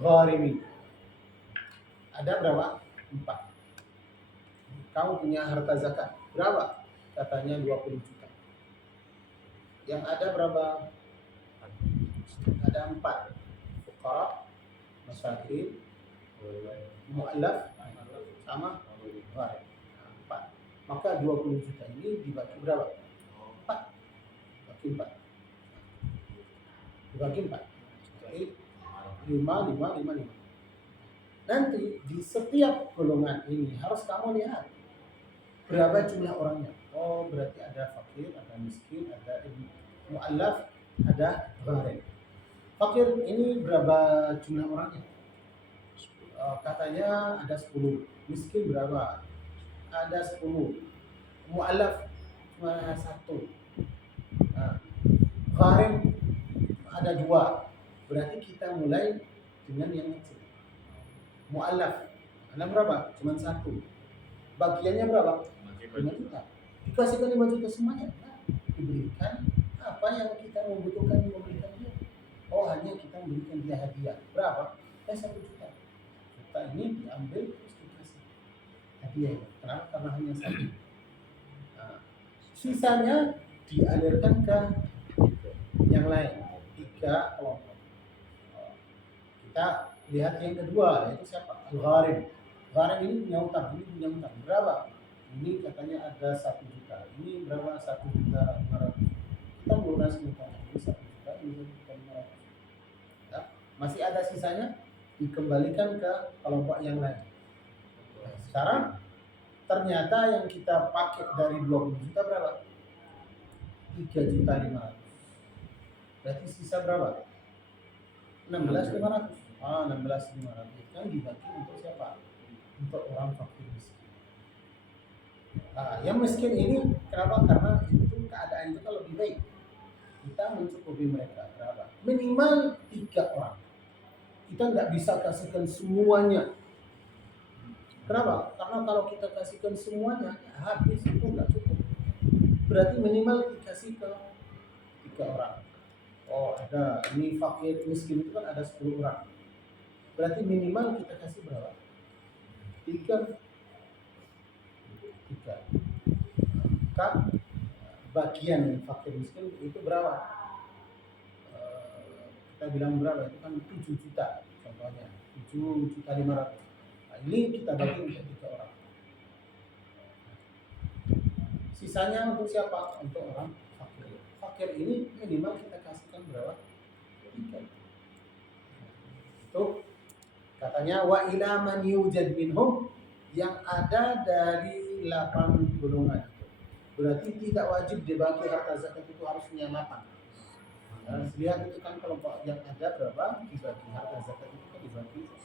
Gharimi. Ada berapa? 4. Kamu punya harta zakat berapa? Katanya 20 juta. Yang ada berapa? Ada 4. Fuqara, masakin, mu'allaf, sama gharib. 4. Maka 20 juta ini dibagi berapa? 4. Dibagi 4. Jadi 5. Nanti di setiap golongan ini harus kamu lihat berapa jumlah orangnya. Oh, berarti ada fakir, ada miskin, ada mu'allaf, ada gharib. Fakir ini berapa jumlah orangnya? Katanya ada 10. Miskin berapa? Ada 10. Mu'allaf cuma 1. Nah, gharib ada 2. Berarti kita mulai dengan yang kecil. Mu'allaf ada berapa? Cuma 1. Bagiannya berapa? 5 juta. Dikasihkan 5 juta semuanya. Nah, diberikan apa yang kita membutuhkan memberikan dia. Oh, hanya kita memberikan dia hadiah. Berapa? 1 juta. Juta ini diambil terus dikasih hadiah. Kenapa? Karena hanya 1. Nah, sisanya dialirkan ke yang lain. 3 kelompok. Kita lihat yang kedua, yaitu siapa? Al-gharib. Gharib ini punya utang. Berapa? Ini katanya ada 1 juta. Ini berapa? 1 juta 500. Kita melunasi utang. Ini 1 juta, ini 1 juta 500. Ya, masih ada sisanya dikembalikan ke kelompok yang lain. Nah, sekarang ternyata yang kita pakai dari 20 juta berapa? 3.500.000. Berarti sisa berapa? 16.500. 16.500 kan dibagi untuk siapa? Untuk orang fakir miskin. Yang miskin ini kenapa? Karena itu keadaan itu kan lebih baik. Kita mencukupi mereka berapa? Minimal 3 orang. Kita nggak bisa kasihkan semuanya. Kenapa? Karena kalau kita kasihkan semuanya, ya habis itu nggak cukup. Berarti minimal dikasih ke 3 orang. Oh ada, ini fakir miskin itu kan ada 10 orang. Berarti minimal kita kasih berapa? 3. Maka bagian fakir miskin itu berapa? Kita bilang berapa? Itu kan 7 juta contohnya. 7.500.000. Nah, ini kita bagi untuk 3 orang. Sisanya untuk siapa? Untuk orang fakir. Fakir ini minimal kita kasihkan berapa? 3. Itu katanya wa ila man yujad minhum, yang ada dari 8 golongan. Berarti tidak wajib dibagi harta zakat itu harus menyamakan. Lihat itu kan kelompok yang ada berapa dibagi harta zakat itu kan dibagi atas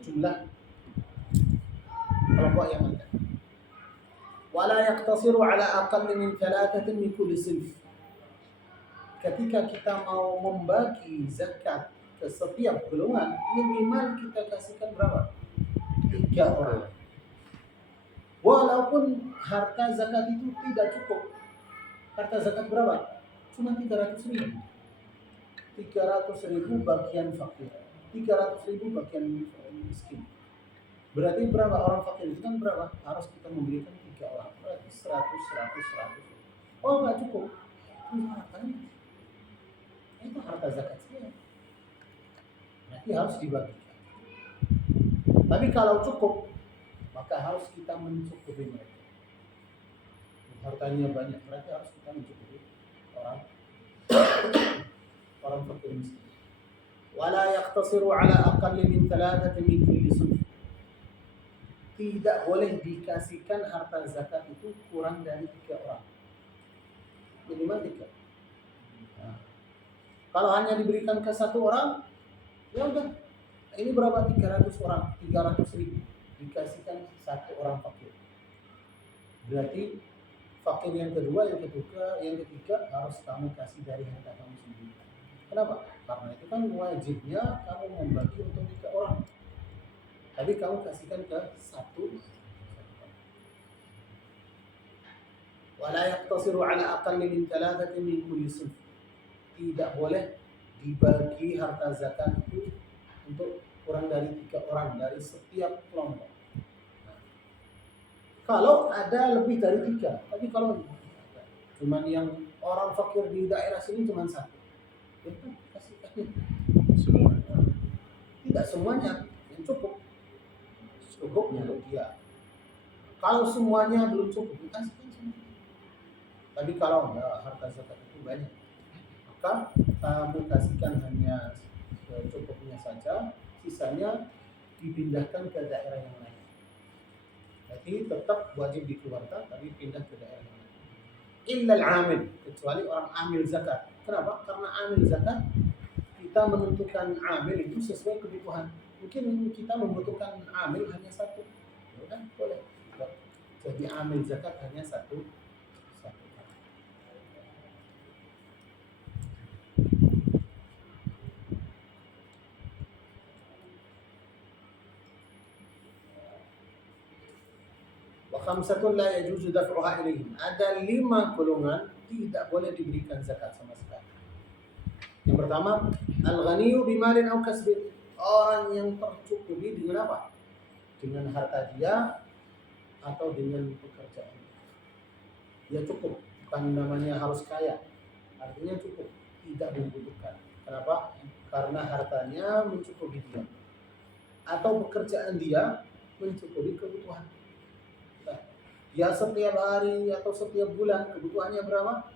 jumlah kelompok yang ada. Wala yaqtasiru ala aqall min 3 min kulli sinf. Ketika kita mau membagi zakat ke setiap golongan, minimal kita kasihkan berapa? 3 orang. Walaupun harta zakat itu tidak cukup. Harta zakat berapa? Cuma 300.000. 300.000 bagian fakir, 300.000 bagian miskin. Berarti berapa orang fakir itu kan berapa? Harus kita memberikan 3 orang. Berarti 100. Oh nggak cukup. Ini hartanya. Itu harta zakat saya. Berarti harus dibagikan. Tapi kalau cukup, maka harus kita mencukupi mereka. Hartanya banyak, berarti harus kita mencukupi orang fakir miskin. Wala yaqtasiru ala aqalli min 3 min kulli sunf. Tidak boleh dikasihkan harta zakat itu kurang dari 3 orang. Minimal 3. Nah, kalau hanya diberikan ke 1 orang, ya udah. Ini berapa? 300 orang, 300.000 dikasihkan 1 orang fakir. Berarti fakir yang kedua, yang ketiga harus kamu kasih dari harta kamu sendiri. Kenapa? Karena itu kan wajibnya kamu membagi untuk 3 orang. Tapi kamu kasihkan ke 1. Wala yaqtasiru ala aqalli min 3 min kulli sunf. Tidak boleh dibagi harta zakat itu untuk kurang dari 3 orang dari setiap kelompok. Kalau ada lebih dari 3, tapi kalau cuman yang orang fakir di daerah sini cuma 1, itu kasih semua. Tidak semuanya yang cukup untuk dia. Kalau semuanya belum cukup, kasihkan semua. Tapi kalau harta zakat itu banyak, maka kamu kasihkan hanya secukupnya saja, sisanya dipindahkan ke daerah yang lain. Jadi tetap wajib dikeluarkan, tapi pindah ke daerah yang lain. Illa al-amil, kecuali orang amil zakat. Kenapa? Karena amil zakat kita menentukan amil itu sesuai kebutuhan. Mungkin kita membutuhkan amil hanya 1, ya kan? Boleh. Jadi amil zakat hanya 1. Khamsatun la yajuzu daf'uha ilaihim. Ada 5 golongan tidak boleh diberikan zakat sama sekali. Yang pertama, al-ghaniyyu bimalin aw kasbin. Orang yang tercukupi dengan apa? Dengan harta dia atau dengan pekerjaan. Dia cukup, bukan namanya harus kaya. Artinya cukup, tidak membutuhkan. Kenapa? Karena hartanya mencukupi dia. Atau pekerjaan dia mencukupi kebutuhan. Ya setiap hari atau setiap bulan kebutuhannya berapa?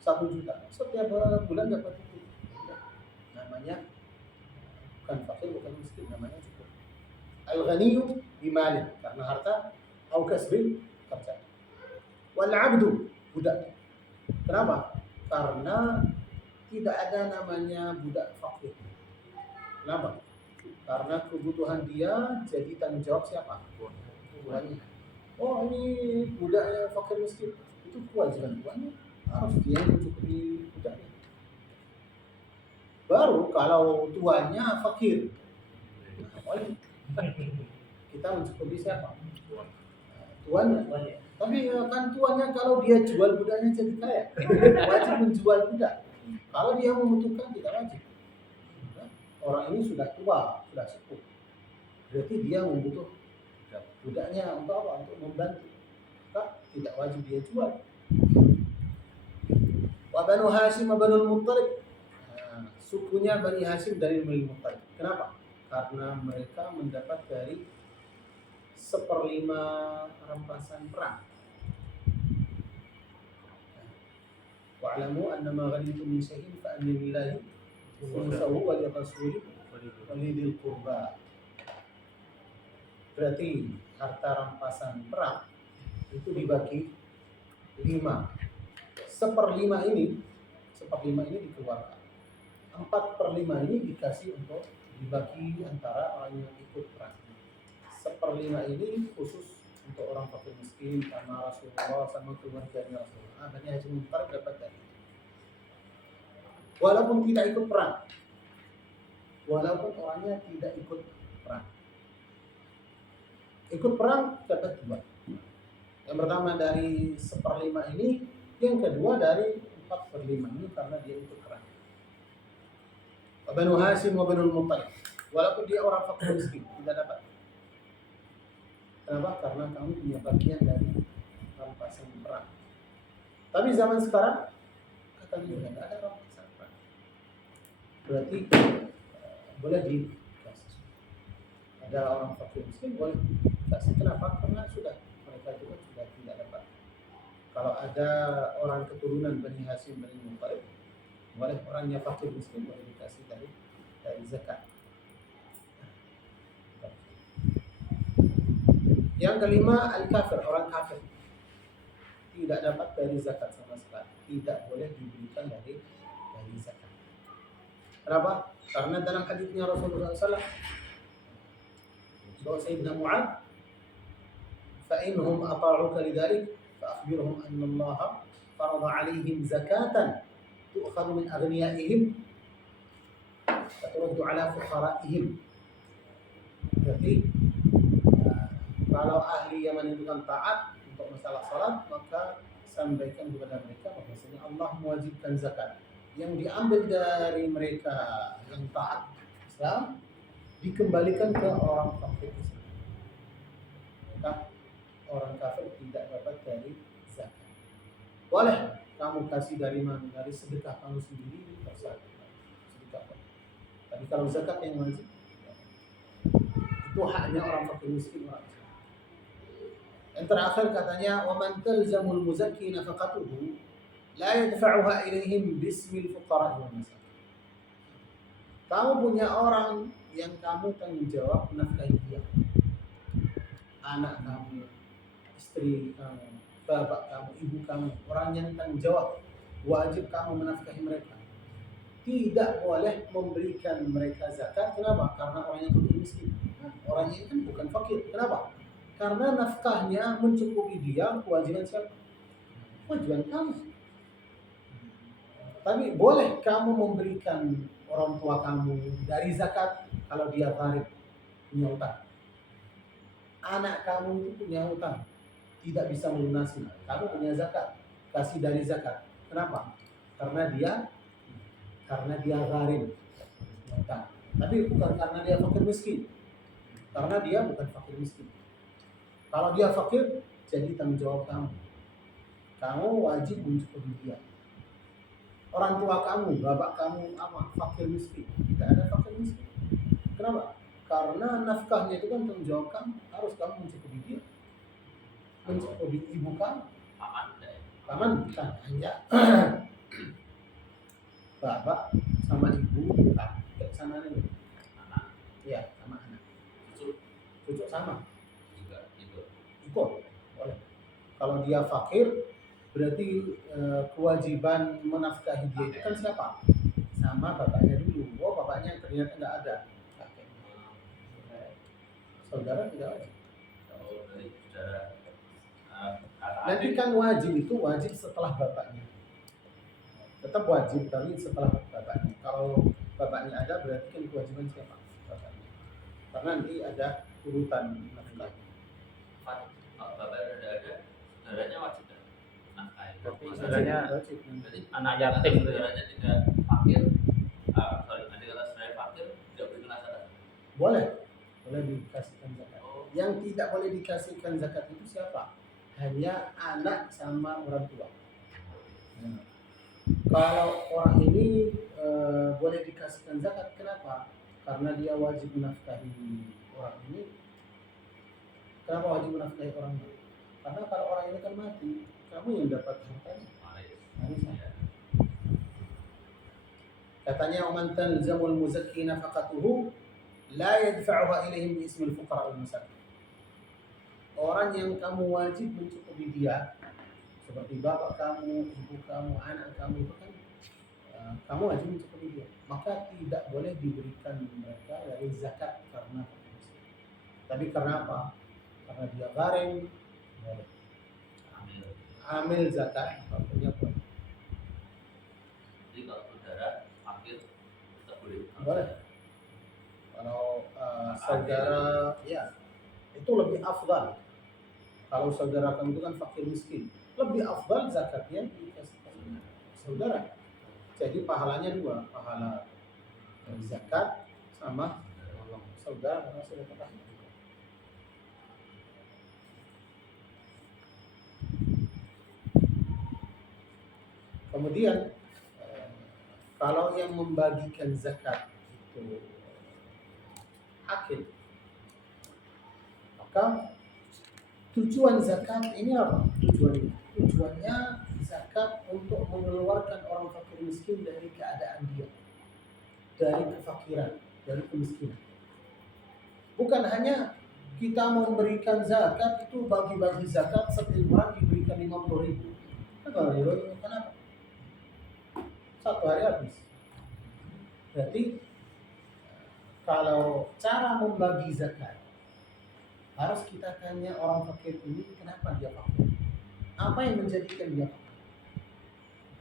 1 juta. Setiap bulan dapat itu. Namanya bukan fakir, bukan miskin, namanya cukup. Al-ghaniyu bimalin, karena harta, au kasbin, kerja. Wal abdu, budak. Kenapa? Karena tidak ada namanya budak fakir. Kenapa? Karena kebutuhan dia jadi tanggung jawab siapa? Tuannya. Oh, ini budaknya fakir miskin, itu kewajiban tuannya, harus dia mencukupi budaknya. Baru kalau tuannya fakir, nah, boleh kita mencukupi siapa? Tuannya. Tapi kan tuannya kalau dia jual budaknya jadi kaya, wajib menjual budak. Kalau dia membutuhkan tidak wajib. Nah, orang ini sudah tua, sudah sepuh, berarti dia membutuhkan budaknya untuk apa? Untuk membantu. Maka tidak wajib dia jual. Wa Banu Hashim wa Banu Muttalib. Nah, sukunya Bani Hashim dari Bani Muttalib. Kenapa? Karena mereka mendapat dari 1/5 rampasan perang. Wa'lamu annama ghanimtum min syai'in fa anna lillahi khumsahu wa lirrasuli wa lidhil qurba. Berarti harta rampasan perang itu dibagi 5. 1/5 ini dikeluarkan. 4/5 ini dikasih untuk dibagi antara orang yang ikut perang. 1/5 ini khusus untuk orang fakir miskin karena Rasulullah sama keluarganya Rasulullah. Bani Hashim Muttalib dapat dari. Walaupun tidak ikut perang, walaupun orangnya tidak ikut perang, ikut perang dapat 2. Yang pertama dari 1/5 ini, yang kedua dari 4/5 ini karena dia ikut perang. Banu Hashim wa Banu Muttalib, walaupun dia orang fakir miskin tidak dapat. Kenapa? Karena kamu punya bagian dari rampasan perang. Tapi zaman sekarang katanya tidak ada rampasan perang. Berarti boleh dikasih. Ada orang fakir miskin boleh dikasih. Kenapa? Karena mereka juga sudah tidak dapat. Kalau ada orang keturunan Bani Hashim, Bani Muttalib, boleh orangnya fakir miskin boleh dikasih dari zakat. Yang kelima, al-kafir, orang kafir tidak dapat dari zakat sama sekali, tidak boleh diberikan dari zakat. Kenapa? Karena dalam hadisnya Rasulullah SAW, bahwa Sayyidina Mu'ad, فَإِنْهُمْ أَطَاعُكَ لِذَلِكَ فَأَخْبِرْهُمْ أَنَّ اللَّهَ فَرَضَ عَلَيْهِمْ زَكَاةً تُؤْخَذُ مِنْ أَغْنِيَائِهِمْ وَتُرَدُّ عَلَى فُقَرَائِهِمْ. Berarti kalau ahli yang menentukan taat untuk masalah salat, maka sampaikan kepada mereka bahwasanya Allah mewajibkan zakat yang diambil dari mereka yang taat Islam dikembalikan ke orang kafir Islam. Maka orang kafir tidak dapat dari zakat. Boleh kamu kasih dari mana? Dari sedekah kamu sendiri, terserah. Sedekah. Tapi kalau zakat yang wajib, itu haknya orang fakir miskin, orang Islam. Yang terakhir katanya, وَمَنْ تَلْزَمُ الْمُزَكِّي نَفَقَتُهُ لَا يَدْفَعُهَا إِلَيْهِمْ بِاسْمِ الْفُقَرَاءِ وَالْمَسَاكِينِ. Kamu punya orang yang kamu tanggung jawab menafkahi dia, anak kamu, istri kamu, bapak kamu, ibu kamu, orang yang tanggung jawab, wajib kamu menafkahi mereka. Tidak boleh memberikan mereka zakat. Kenapa? Karena orangnya fakir miskin. Orangnya kan bukan fakir. Kenapa? Karena nafkahnya mencukupi dia, kewajiban siapa? Kewajiban kamu. Tapi boleh kamu memberikan orang tua kamu dari zakat kalau dia gharib, punya utang. Anak kamu itu punya utang, tidak bisa melunasi. Kamu punya zakat, kasih dari zakat. Kenapa? Karena dia gharib, punya utang. Tapi bukan karena dia fakir miskin. Karena dia bukan fakir miskin. Kalau dia fakir, jadi tanggung jawab kamu. Kamu wajib mencukupi dia. Orang tua kamu, bapak kamu apa? Fakir miskin. Tidak ada fakir miskin. Kenapa? Karena nafkahnya itu kan tanggung jawab kamu. Harus kamu mencukupi dia. Mencukupi ibu kamu. Paman bukan hanya bapak sama ibu, sama nenek. Iya, sama anak. dia fakir, berarti kewajiban menafkahi dia itu kan siapa? Sama bapaknya dulu. Oh, bapaknya ternyata nggak ada. Saudara tidak ada. Kalau dari saudara kakak Nanti adik, kan wajib itu wajib setelah bapaknya. Tetap wajib tapi setelah bapaknya. Kalau bapaknya ada berarti kan kewajiban siapa? Bapaknya. Karena nanti ada urutan nafkah. kalau bapak udah ada, saudaranya wajib kan? Nafkahin. Tapi Saudaranya, wajib. berarti Anak kata yatim. saudaranya tidak fakir. Nanti kata saudaranya fakir, tidak boleh kena zakat. Boleh dikasihkan zakat. Oh, Yang tidak boleh dikasihkan zakat itu siapa? Hanya anak sama orang tua. Nah, kalau orang ini boleh dikasihkan zakat, kenapa? Karena dia wajib menafkahi orang ini. Kenapa wajib menafkahi orang ini? Karena kalau orang ini kan mati, kamu yang dapat hartanya. waris. Ya. Katanya man talzamul muzakki nafaqatuhu la yadfa'uha ilaihim bi ismil fuqara wal masakin. Orang yang kamu wajib mencukupi dia seperti bapak kamu, ibu kamu, anak kamu itu kan kamu wajib mencukupi dia. Maka tidak boleh diberikan mereka dari zakat karena fakir. Tapi karena apa? Karena dia garing, boleh. Amil zakat, fakirnya boleh. Jadi kalau saudara fakir, tetap boleh. Boleh. Kalau saudara, ya itu lebih afdal. Kalau saudara kamu itu kan fakir miskin, lebih afdal zakatnya dikasih saudara. Jadi pahalanya dua, pahala zakat sama saudara karena saudara rahim. Kemudian kalau yang membagikan zakat itu hakim, maka tujuan zakat ini apa? Tujuannya zakat untuk mengeluarkan orang fakir miskin dari keadaan dia, dari kefakiran, dari kemiskinan. Bukan hanya kita memberikan zakat itu bagi-bagi zakat setiap orang diberikan 50.000. Kenapa? Satu hari habis. Berarti kalau cara membagi zakat harus kita tanya orang fakir ini kenapa dia fakir? Apa yang menjadikan dia fakir?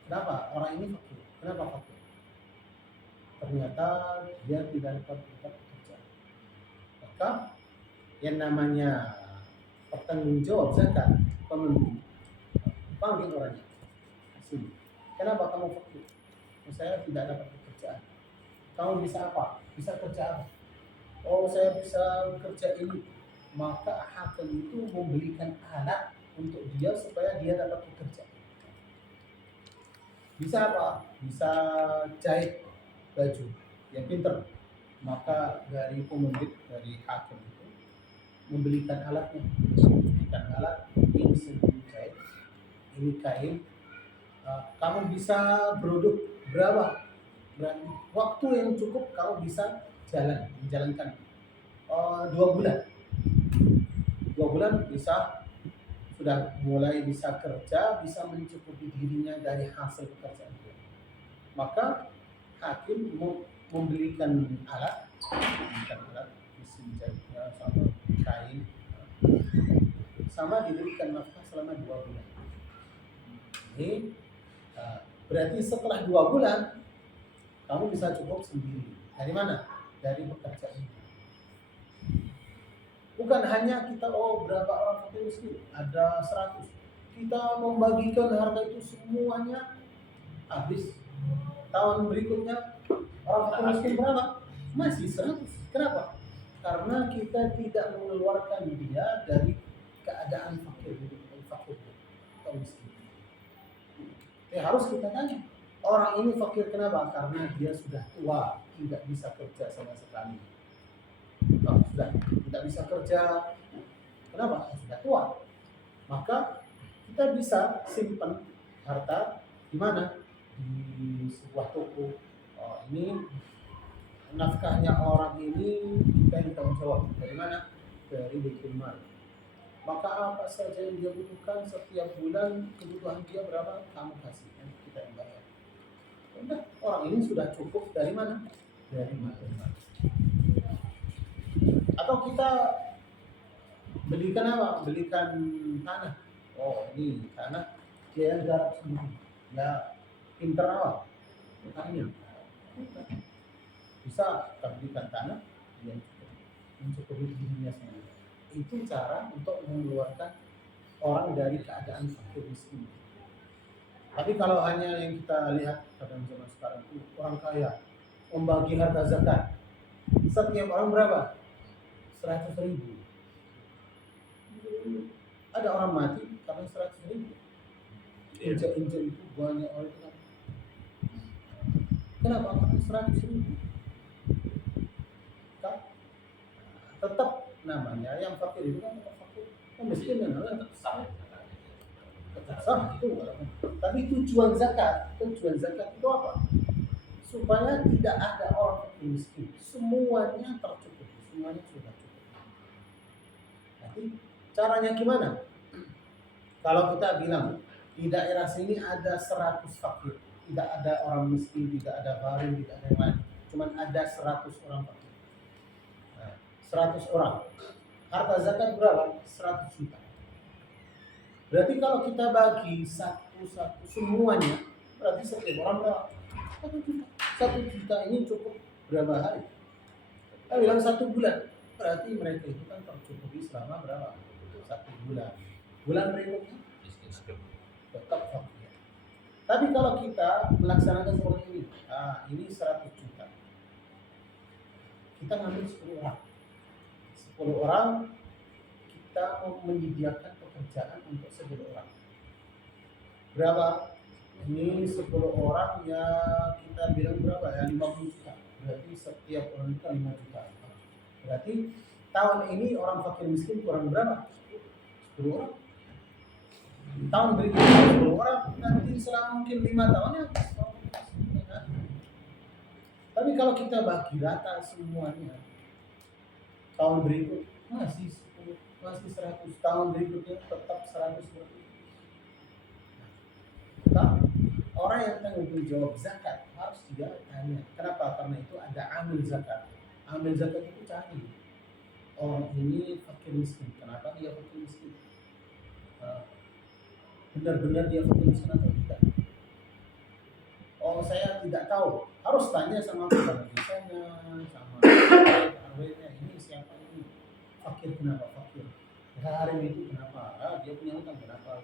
Kenapa orang ini fakir? Kenapa fakir? Ternyata dia tidak dapat pekerjaan. Maka yang namanya pertanggung jawab zakat, pemenang, panggil orangnya. Sini. Kenapa kamu fakir? Saya tidak dapat pekerjaan. Kamu bisa apa? Bisa kerja apa? Oh, saya bisa kerja ini. Maka hakim itu membelikan alat untuk dia supaya dia dapat bekerja. Bisa apa? Bisa jahit baju. Yang pinter. Maka dari pemilik, dari hakim itu membelikan alatnya. Membelikan alat, ini bisa dijahit, ini kain. Kamu bisa produk berapa? Waktu yang cukup kamu bisa menjalankan 2 bulan. 2 bulan sudah mulai bisa kerja, bisa mencukupi dirinya dari hasil pekerjaan dia. Maka hakim membelikan alat, mesin jahitnya sama kain, sama diberikan nafkah selama 2 bulan. Ini berarti setelah 2 bulan kamu bisa cukup sendiri. Dari mana? Dari pekerjaan. Bukan hanya kita berapa orang fakir miskin, ada 100. Kita membagikan harta itu semuanya habis. Tahun berikutnya orang fakir miskin berapa? Masih 100. Kenapa? Karena kita tidak mengeluarkan dia dari keadaan fakir atau miskin. Harus kita tanya, orang ini fakir kenapa? Karena dia sudah tua, tidak bisa kerja sama sekali. Sudah tidak bisa kerja, kenapa? Sudah tua. Maka kita bisa simpan harta di mana? Di sebuah toko. Ini nafkahnya orang ini kita yang tanggung jawab. Dari mana? Dari Baitul Mal. maka apa saja yang dia butuhkan setiap bulan, kebutuhan dia berapa, kamu kasih, nanti kita yang bayar. Udah, orang ini sudah cukup dari mana? Dari mana? Atau kita belikan apa? Belikan tanah. Oh, ini tanah dia yang garap sendiri. Ya, pinter apa? Bertanya. Bisa kita belikan tanah, dia mencukupi dirinya sendiri. Itu cara untuk mengeluarkan orang dari keadaan fakir miskin. Tapi kalau hanya yang kita lihat pada zaman sekarang itu orang kaya membagi harta zakat, setiap orang berapa? 100.000. Ada orang mati karena 100.000. Injak-injak itu banyak orang itu kan. Kenapa? Karena 100.000. Kan? Tetap namanya yang fakir itu kan fakir, kan miskin kan tetap sah. Sah itu. Tapi tujuan zakat itu apa? Supaya tidak ada orang miskin, semuanya tercukupi, semuanya sudah cukup. Jadi caranya gimana? Kalau kita bilang di daerah sini ada 100 fakir, tidak ada orang miskin, tidak ada barin, tidak ada yang lain, cuman ada 100 orang fakir. Nah, 100 orang. Harta zakat berapa? 100 juta. Berarti kalau kita bagi satu-satu semuanya, berarti setiap orang berapa? 1 juta. 1 juta ini cukup berapa hari? Kita bilang 1 bulan. Berarti mereka itu kan tercukupi selama berapa? 1 bulan. Bulan berikutnya tetap fakir. Tapi kalau kita melaksanakan seperti ini, nah ini 100 juta. Kita ngambil 10 orang. 10 orang kita menyediakan pekerjaan untuk 10 orang. Berapa? Ini 10 orang ya kita bilang berapa ya? 50 juta. Berarti setiap orang itu 5 juta. Berarti tahun ini orang fakir miskin kurang berapa? 10 orang. Tahun berikutnya 10 orang, nanti selama mungkin 5 tahun ya. Tapi kalau kita bagi rata semuanya, tahun berikut masih 10, masih 100, tahun berikutnya tetap 100 berarti. Nah, orang yang tanggung jawab zakat harus dia tanya. Kenapa? Karena itu ada amil zakat. Amil zakat itu cari orang ini fakir miskin. Kenapa dia fakir miskin? Benar-benar dia fakir miskin atau tidak? Oh, saya tidak tahu. Harus tanya sama kepala desanya, sama RW-nya. Ini siapa ini? Fakir, kenapa fakir? Hari itu kenapa? Dia punya hutang kenapa?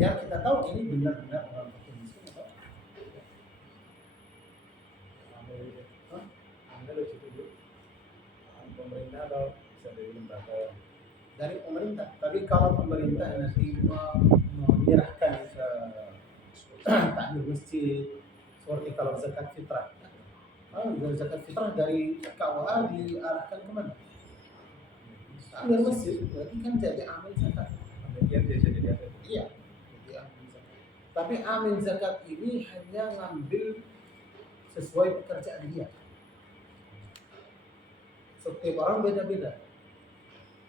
Ya kita tahu ini benar-benar orang fakir miskin atau? Anda lebih setuju pemerintah atau bisa dari lembaga? Dari pemerintah. Tapi kalau pemerintah nanti menyerahkan ke takmir masjid, seperti kalau zakat fitrah. Dari zakat fitrah dari KUA diarahkan kemana? Takmir masjid, berarti kan jadi amil zakat. Demikian biasa jadi apa? Iya, jadi amil zakat. Tapi amil zakat ini hanya ngambil sesuai pekerjaan dia. Setiap orang beda-beda.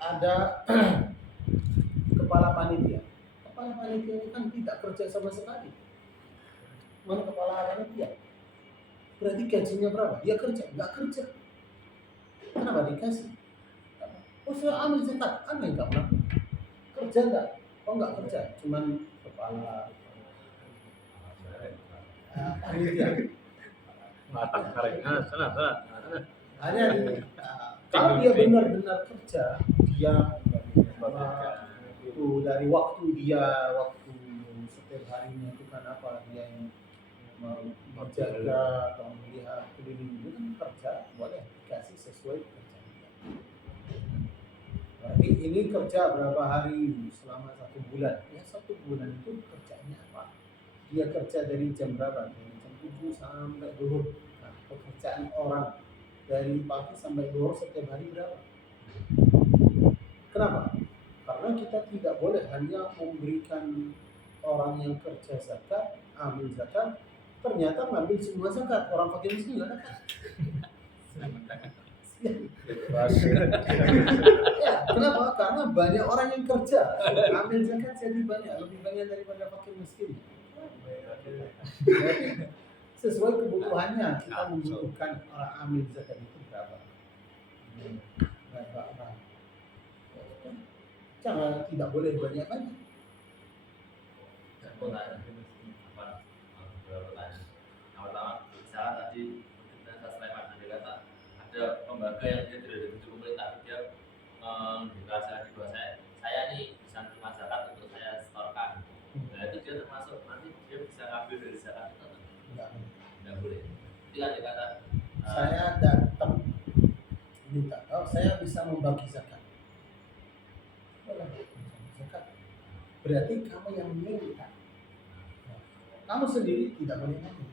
Ada kepala panitia. Kepala panitia itu kan tidak kerja sama sekali. Mana kepala panitia? Berarti gajinya berapa? Dia kerja, nggak kerja. Kenapa dikasih? Oh saya ambil zakat, apa yang nggak pernah? Kerja nggak? Oh nggak kerja, cuman kepala panitia. Matang kareng. Salah. Hanya kalau dia benar-benar kerja, dia itu dari waktu setiap harinya itu kan apa dia yang menjaga atau melihat keliling itu kan kerja, boleh dikasih sesuai pekerjaan dia. Berarti ini kerja berapa hari selama 1 bulan? Ya 1 bulan itu kerjanya apa? Dia kerja dari jam berapa? Dari jam 7 sampai zuhur. Nah, pekerjaan orang dari pagi sampai zuhur setiap hari berapa? Kenapa? Karena kita tidak boleh hanya memberikan orang yang kerja zakat, ambil zakat, ternyata ngambil semua zakat, orang fakir miskin nggak dapat. kasihan. Bebas. Ya, kenapa? Karena banyak orang yang kerja, ambil zakat jadi banyak, lebih banyak daripada fakir miskin. Jadi, sesuai kebutuhannya kita membutuhkan orang ambil zakat itu berapa? Berapa orang? Cara tidak boleh banyak-banyak. Saya mau tanya beberapa pertanyaan. Yang pertama, misalnya tadi Universitas Sleman ada kata ada lembaga yang dia tidak dituju pemerintah, dia mendeklarasikan di bawah saya nih bisa terima zakat untuk saya setorkan. Nah itu dia termasuk nanti dia bisa ngambil dari zakat itu atau tidak boleh. Itu kan dia kata Saya datang minta, oh saya bisa membagi zakat. Boleh, zakat. Berarti kamu yang minta. Kamu sendiri tidak boleh ngambil.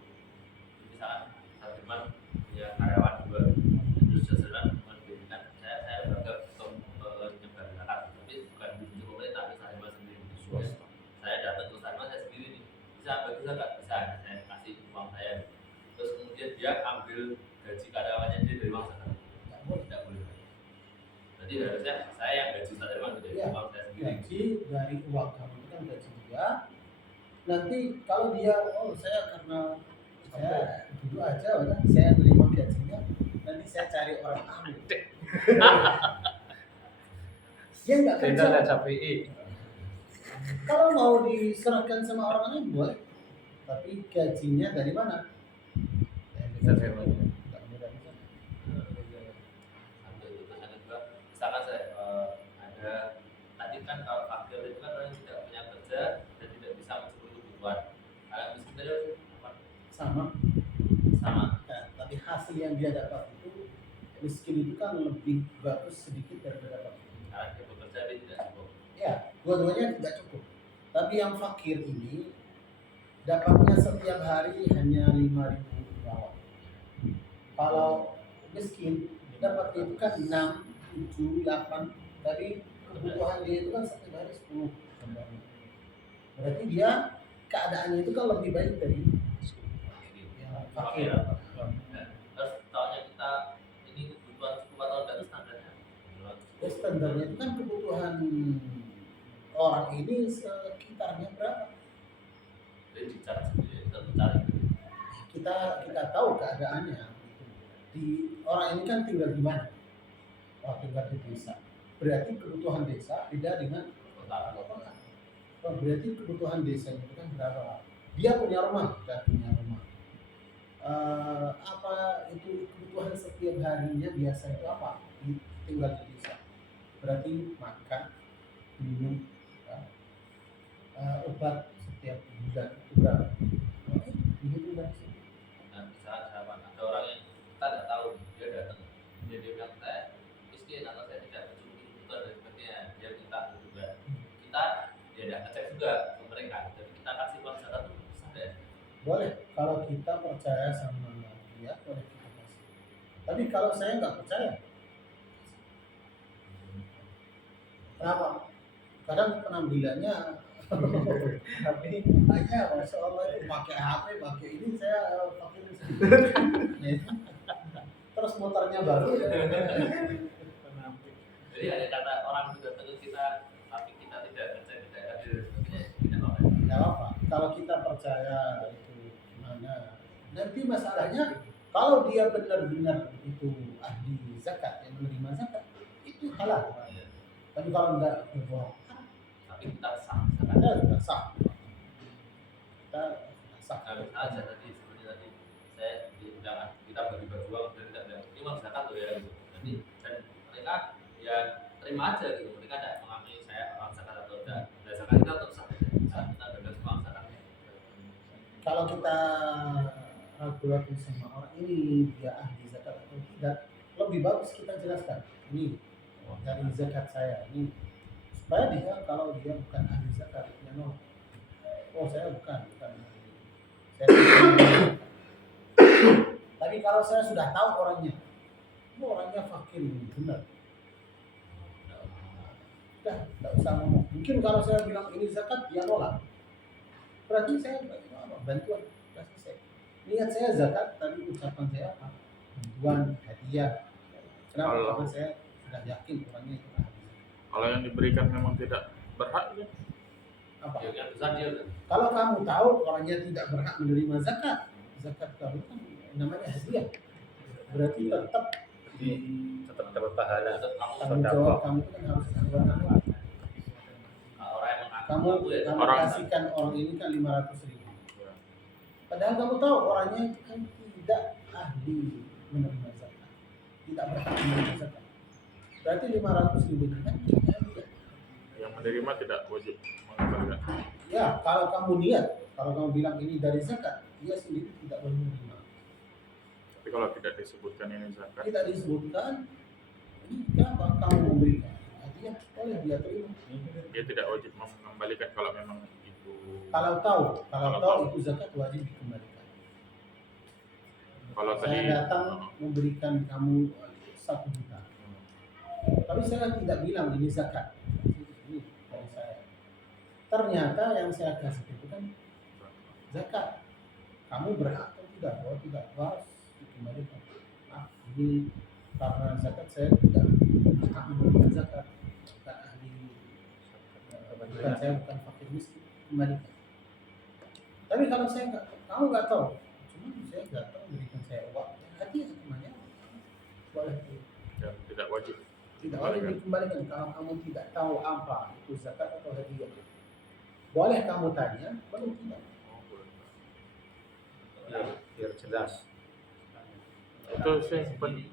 misalkan Pak Firman punya karyawan dua, terus sesudah mendirikan saya bangga untuk menyebar zakat, tapi bukan dituju pemerintah, misalnya Mas sendiri saya datang ke sana saya sendiri nih bisa bagi zakat, bisa saya kasih uang saya, terus kemudian dia ambil gaji karyawannya dia dari uang zakat, tidak boleh. Jadi harusnya saya yang gaji saya dari uang saya sendiri. Gaji dari uang kamu itu kan gaji dia. Nanti kalau dia, oh saya karena saya dulu aja udah saya terima gajinya, nanti saya cari orang ambil. Dia nggak kerja. Tidak Syafi'i. Kalau mau diserahkan sama orang lain boleh, tapi gajinya dari mana? Bisa firman. Nggak boleh dari sana. Sampai itu terus yang kedua, misalkan saya ada tadi kan kalau fakir itu kan orang yang tidak punya kerja dan tidak bisa mencukupi kebutuhan. Kalau miskin tadi apa? Sama. Sama. Nah, tapi hasil yang dia dapat itu miskin itu kan lebih bagus sedikit daripada fakir. Karena dia bekerja tapi tidak cukup. Ya, dua-duanya tidak cukup. Tapi yang fakir ini dapatnya setiap hari hanya 5.000 bawah. Kalau miskin dapat itu kan 6, 7, 8. Tapi kebutuhan dia itu kan setiap hari 10. Berarti dia keadaannya itu kan lebih baik dari yang fakir. Nah, terus tahunya kita ini kebutuhan cukup atau tidak standarnya? Ya, standarnya itu kan kebutuhan orang ini sekitarnya berapa? Jadi dicari sendiri, kita mencari. Kita tahu keadaannya. Di orang ini kan tinggal di mana? Oh, tinggal di desa. Berarti kebutuhan desa beda dengan Kota. kota. Oh, berarti kebutuhan desa itu kan berapa? Dia punya rumah, sudah punya rumah. Apa itu kebutuhan setiap harinya biasa itu apa? Tinggal di desa. Berarti makan, minum, obat setiap bulan itu berapa? Dihitung dari sini. Nah, misalnya ada orang yang kita tidak tahu, dia datang, dia bilang saya miskin atau saya tidak mencukupi kebutuhan dan sebagainya, dia minta juga. Kita dia tidak ngecek juga ke mereka, jadi kita kasih uang zakat itu sadar. Boleh, kalau kita percaya sama dia boleh kita kasih. Tapi kalau saya nggak percaya, kenapa? Kadang penampilannya tapi hanya masya Allah itu pakai HP, pakai ini saya pakai ini sedikit. Terus motornya baru. Jadi ada kata orang itu datang ke kita, tapi kita tidak ngecek, tidak hadir, sebagainya, tidak apa. Nggak apa. Kalau kita percaya itu gimana? Nanti masalahnya kalau dia benar-benar itu ahli zakat yang menerima zakat itu halal. Tapi kalau enggak berbohong, Tapi kita sah. zakatnya sudah sah. Kita sah. Nah, misalnya tadi seperti tadi saya bilang kita bagi-bagi uang dan tidak bilang ini uang zakat loh ya gitu. Jadi dan mereka ya terima aja gitu. Mereka tidak mengakui saya uang zakat atau tidak. Dan zakat kita tetap sah. Saat kita bebas uang zakatnya. Kalau kita ragu-ragu sama orang ini dia ahli zakat atau tidak, lebih bagus kita jelaskan ini dari zakat saya ini supaya dia kalau dia bukan ahli zakat ya no, oh saya bukan ahli. Saya tapi kalau saya sudah tahu orangnya, oh, orangnya fakir ini benar, udah nggak usah ngomong. Mungkin kalau saya bilang ini zakat dia nolak, berarti saya bantuan sudah selesai. Niat saya zakat, tapi ucapan saya apa? Bantuan, hadiah. Kenapa? Kalau- Karena saya sudah yakin orangnya itu ahli. Kalau yang diberikan memang tidak berhak ya. Apa? Ya kan besar dia kan. Kalau kamu tahu orangnya tidak berhak menerima zakat, zakat kamu kan namanya hadiah. Berarti tetap di tetap dapat pahala. Tetap kamu tanggung jawab kamu itu kan harus keluarkan. orang yang mengaku Kamu ya. kamu Orang- kasihkan orang ini kan 500.000. Ya. Padahal kamu tahu orangnya itu kan tidak ahli menerima zakat, tidak berhak menerima zakat. Berarti 500.000 ini kan hadiah. Yang menerima tidak wajib mengembalikan. Ya, kalau kamu niat, kalau kamu bilang ini dari zakat, dia sendiri tidak boleh menerima. Tapi kalau tidak disebutkan ini zakat, Tidak disebutkan, ini kenapa kamu memberikan hadiah, boleh dia terima. dia tidak wajib mengembalikan kalau memang itu. Kalau tahu Kalau tahu tahu. itu zakat wajib dikembalikan. Kalau Saya tadi datang memberikan kamu 1 juta, tapi saya tidak bilang ini zakat. Ini dari saya. Ternyata yang saya kasih itu kan zakat. Kamu berhak atau tidak? Oh tidak, harus dikembalikan. Nah, ini karena zakat saya tidak berhak menerima zakat. Bukan ahli, bukan saya bukan fakir miskin, kembalikan. Tapi kalau saya nggak, kamu nggak tahu, cuma saya datang berikan saya uang, hadiah namanya, boleh yang tidak wajib. tidak boleh dikembalikan kalau kamu tidak tahu apa itu zakat atau hadiah. Boleh kamu tanya, boleh tidak. Oh, boleh. Biar jelas. Itu sih pen-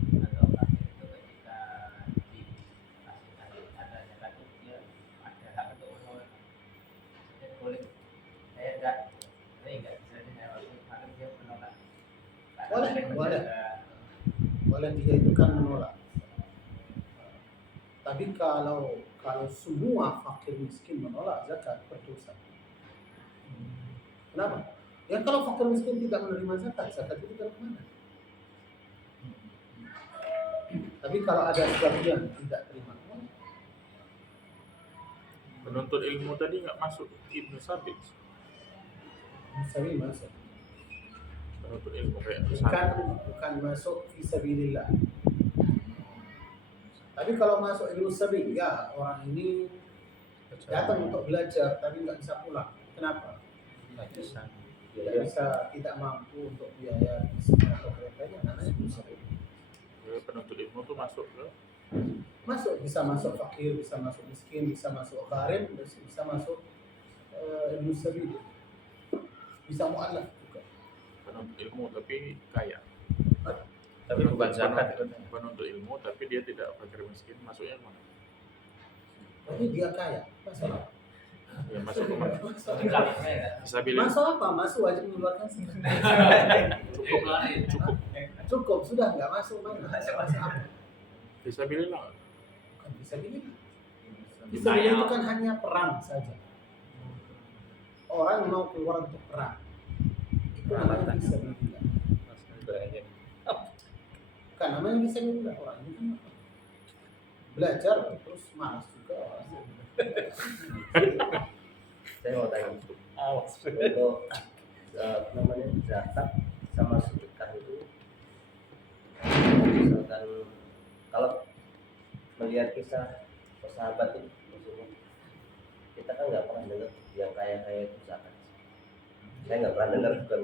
Boleh dia itu kan menolak. Tapi kalau semua fakir miskin menolak zakat berdosa. Kenapa? Ya kalau fakir miskin tidak menerima zakat, zakat itu dari mana? Tapi kalau ada sebagian tidak terima, Penuntut ilmu tadi nggak masuk Ibnu Sabit. sering masuk. Penuntut ilmu kayak Bukan masuk fisabilillah. Tapi kalau masuk ilmu sabil, ya orang ini datang untuk belajar tapi nggak bisa pulang. Kenapa? Tidak bisa, tidak mampu untuk biaya bisnis atau keretanya, namanya ilmu sabil. Ya, penuntut ilmu tuh masuk ke Masuk, bisa masuk fakir, bisa masuk miskin, bisa masuk gharib, bisa masuk ilmu sabil, bisa mu'alaf juga. penuntut ilmu tapi kaya. Tapi bukan zakat. Penuntut ilmu tapi dia tidak fakir miskin, masuknya mana? Berarti dia kaya, masuk apa? Ya masuk ke mana? Bisa pilih. Masuk apa? Masuk wajib mengeluarkan zakat. Cukup, cukup. Cukup, sudah nggak masuk mana? Masuk apa? Bisa pilih lah. Bukan bisa pilih. Bisa pilih itu kan hanya perang saja. Orang mau keluar untuk perang, itu namanya bisa pilih. Bukan namanya bisa pilih. Orang itu kan belajar terus malas juga orang. Saya mau tanya untuk namanya zakat sama sedekah itu, misalkan kalau melihat kisah sahabat itu, maksudnya kita kan nggak pernah dengar yang kaya itu zakat. Saya nggak pernah dengar, bukan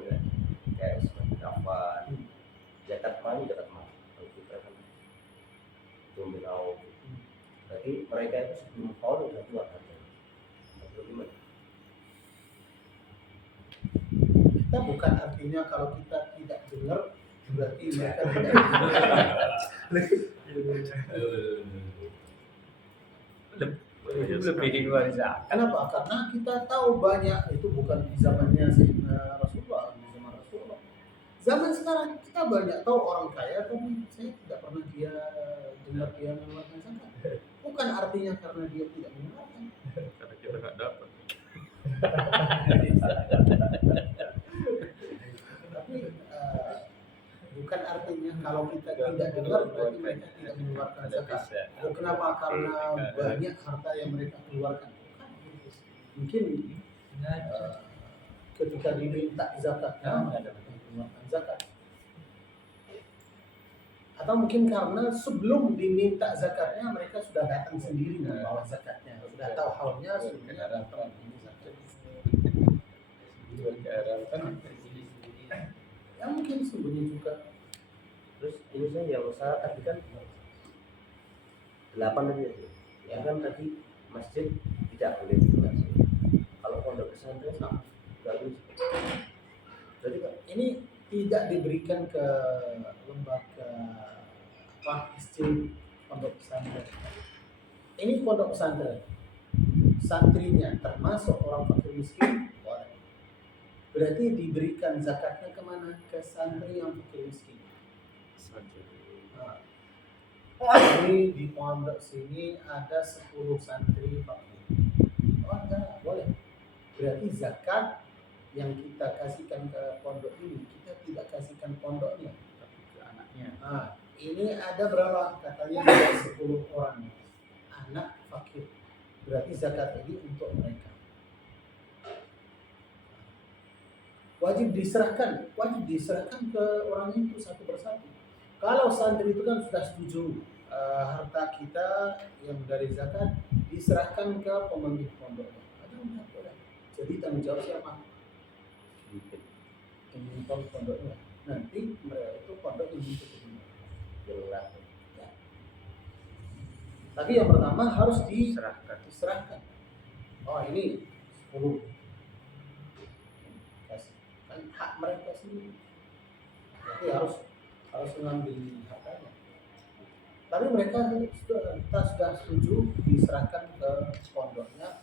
kayak seperti kafan, zakat mali. Kalau kita kan tumbil au. Berarti mereka itu sebelum tahun udah tua kan? Atau gimana? Kita bukan artinya kalau kita tidak dengar berarti mereka tidak dengar. Lebih luar zakat. Kenapa? Karena kita tahu banyak itu bukan di zamannya Sayyidina Rasulullah, di zaman Rasulullah. Zaman sekarang kita banyak tahu orang kaya, tapi saya tidak pernah dia dengar dia mengeluarkan zakat. Bukan artinya karena dia tidak mengeluarkan. Karena kita nggak dapat. Tapi bukan artinya kalau kita tidak dengar berarti mereka tidak mengeluarkan zakat. Oh, kenapa? Karena banyak harta yang mereka keluarkan. Bukan. Mungkin ketika diminta zakatnya mengeluarkan zakat. Atau mungkin karena sebelum diminta zakatnya mereka sudah datang sendiri membawa zakatnya, sudah tahu haulnya, sudah datang ini zakat. Ya mungkin sembunyi juga. Terus ini saya yang usaha tadi kan 8 tadi ya kan tadi masjid tidak boleh donasi. Kalau pondok pesantren nggak boleh. Jadi Pak, Ini tidak diberikan ke lembaga masjid, pondok pesantren. Ini pondok pesantren, santrinya termasuk orang fakir miskin, boleh. Berarti diberikan zakatnya kemana? Ke santri yang fakir miskin. Nah, ini di pondok sini ada 10 santri fakir. Oh enggak, boleh. Berarti zakat yang kita kasihkan ke pondok ini, kita tidak kasihkan pondoknya, tapi ke anaknya. Nah, ini ada berapa? Katanya ada 10 orang anak fakir. Berarti zakat ini untuk mereka. Wajib diserahkan ke orang itu satu persatu. Kalau santri itu kan sudah setuju harta kita yang dari zakat diserahkan ke pemilik pondoknya. Ada enggak boleh. Jadi tanggung jawab siapa? Pemilik pondoknya. Nanti mereka itu pondok yang jelas. ya. Tapi yang pertama harus diserahkan. Oh ini 10. Kasih. Kan hak mereka sendiri. Jadi harus mengambil haknya. Tapi mereka sudah setuju diserahkan ke pondoknya.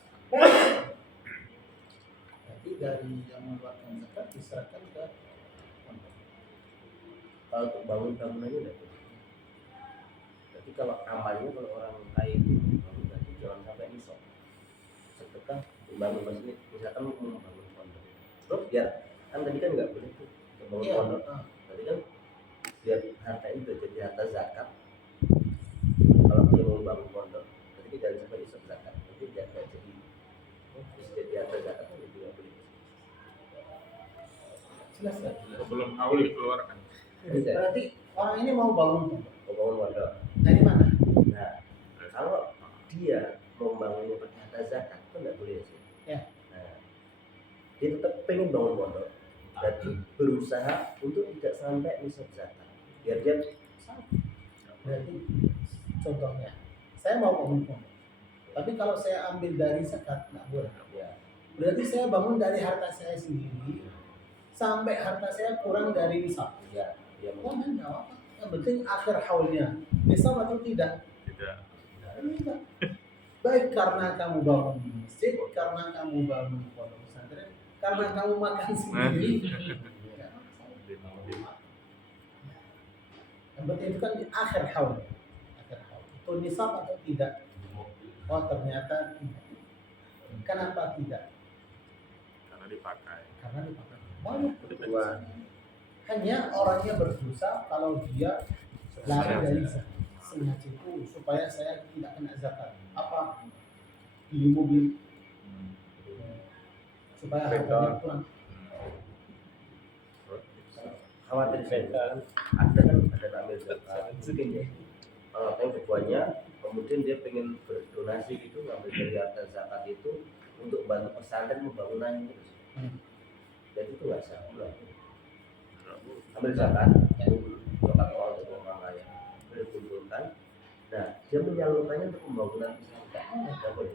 Jadi dari yang mengeluarkan zakat diserahkan ke pondok. Kalau untuk bangunannya udah. Jadi kalau amalnya kalau orang kaya itu bangun tadi jangan sampai nisab. Sedekah bangun masjid, misalkan mau membangun pondok. Terus biar kan tadi kan nggak boleh tuh bangun pondok. Tadi kan biar harta itu jadi harta zakat. Kalau dia mau bangun pondok, jadi jangan sampai nisab zakat. Nanti tidak jadi harta zakat itu nggak boleh. Jelas ya? Sebelum haul dikeluarkan. Berarti orang ini mau bangun pondok. Mau bangun pondok. Dari mana? Nah, kalau dia mau bangunnya pakai harta zakat, itu nggak boleh sih. Ya. Nah, dia tetap pengen bangun pondok, jadi berusaha untuk tidak sampai nisab zakat. Biar dia Berarti contohnya, saya mau bangun pondok. Tapi kalau saya ambil dari zakat nggak boleh. ya, Berarti saya bangun dari harta saya sendiri sampai harta saya kurang dari nisab. ya, dia Oh mau. enggak apa. Yang penting akhir haulnya nisab atau tidak. Tidak. Tidak. Baik karena kamu bangun masjid, karena kamu bangun pondok pesantren, karena kamu makan sendiri. Ya, yang penting itu kan di akhir haul. Itu nisab atau tidak? Oh ternyata tidak. Kenapa tidak? Karena dipakai. Karena dipakai banyak. Kedua, Hanya orangnya berdosa kalau dia lari dari zakat. Sengaja itu supaya saya tidak kena zakat. Apa? Beli mobil supaya harganya kurang. khawatir saya kan ada ambil zakat mungkin ya kalau yang keduanya kemudian dia pengen berdonasi gitu ngambil dari harta zakat itu untuk bantu pesantren pembangunan terus jadi itu nggak sah ambil zakat orang untuk orang kaya dikumpulkan nah dia menyalurkannya untuk pembangunan pesantren nggak boleh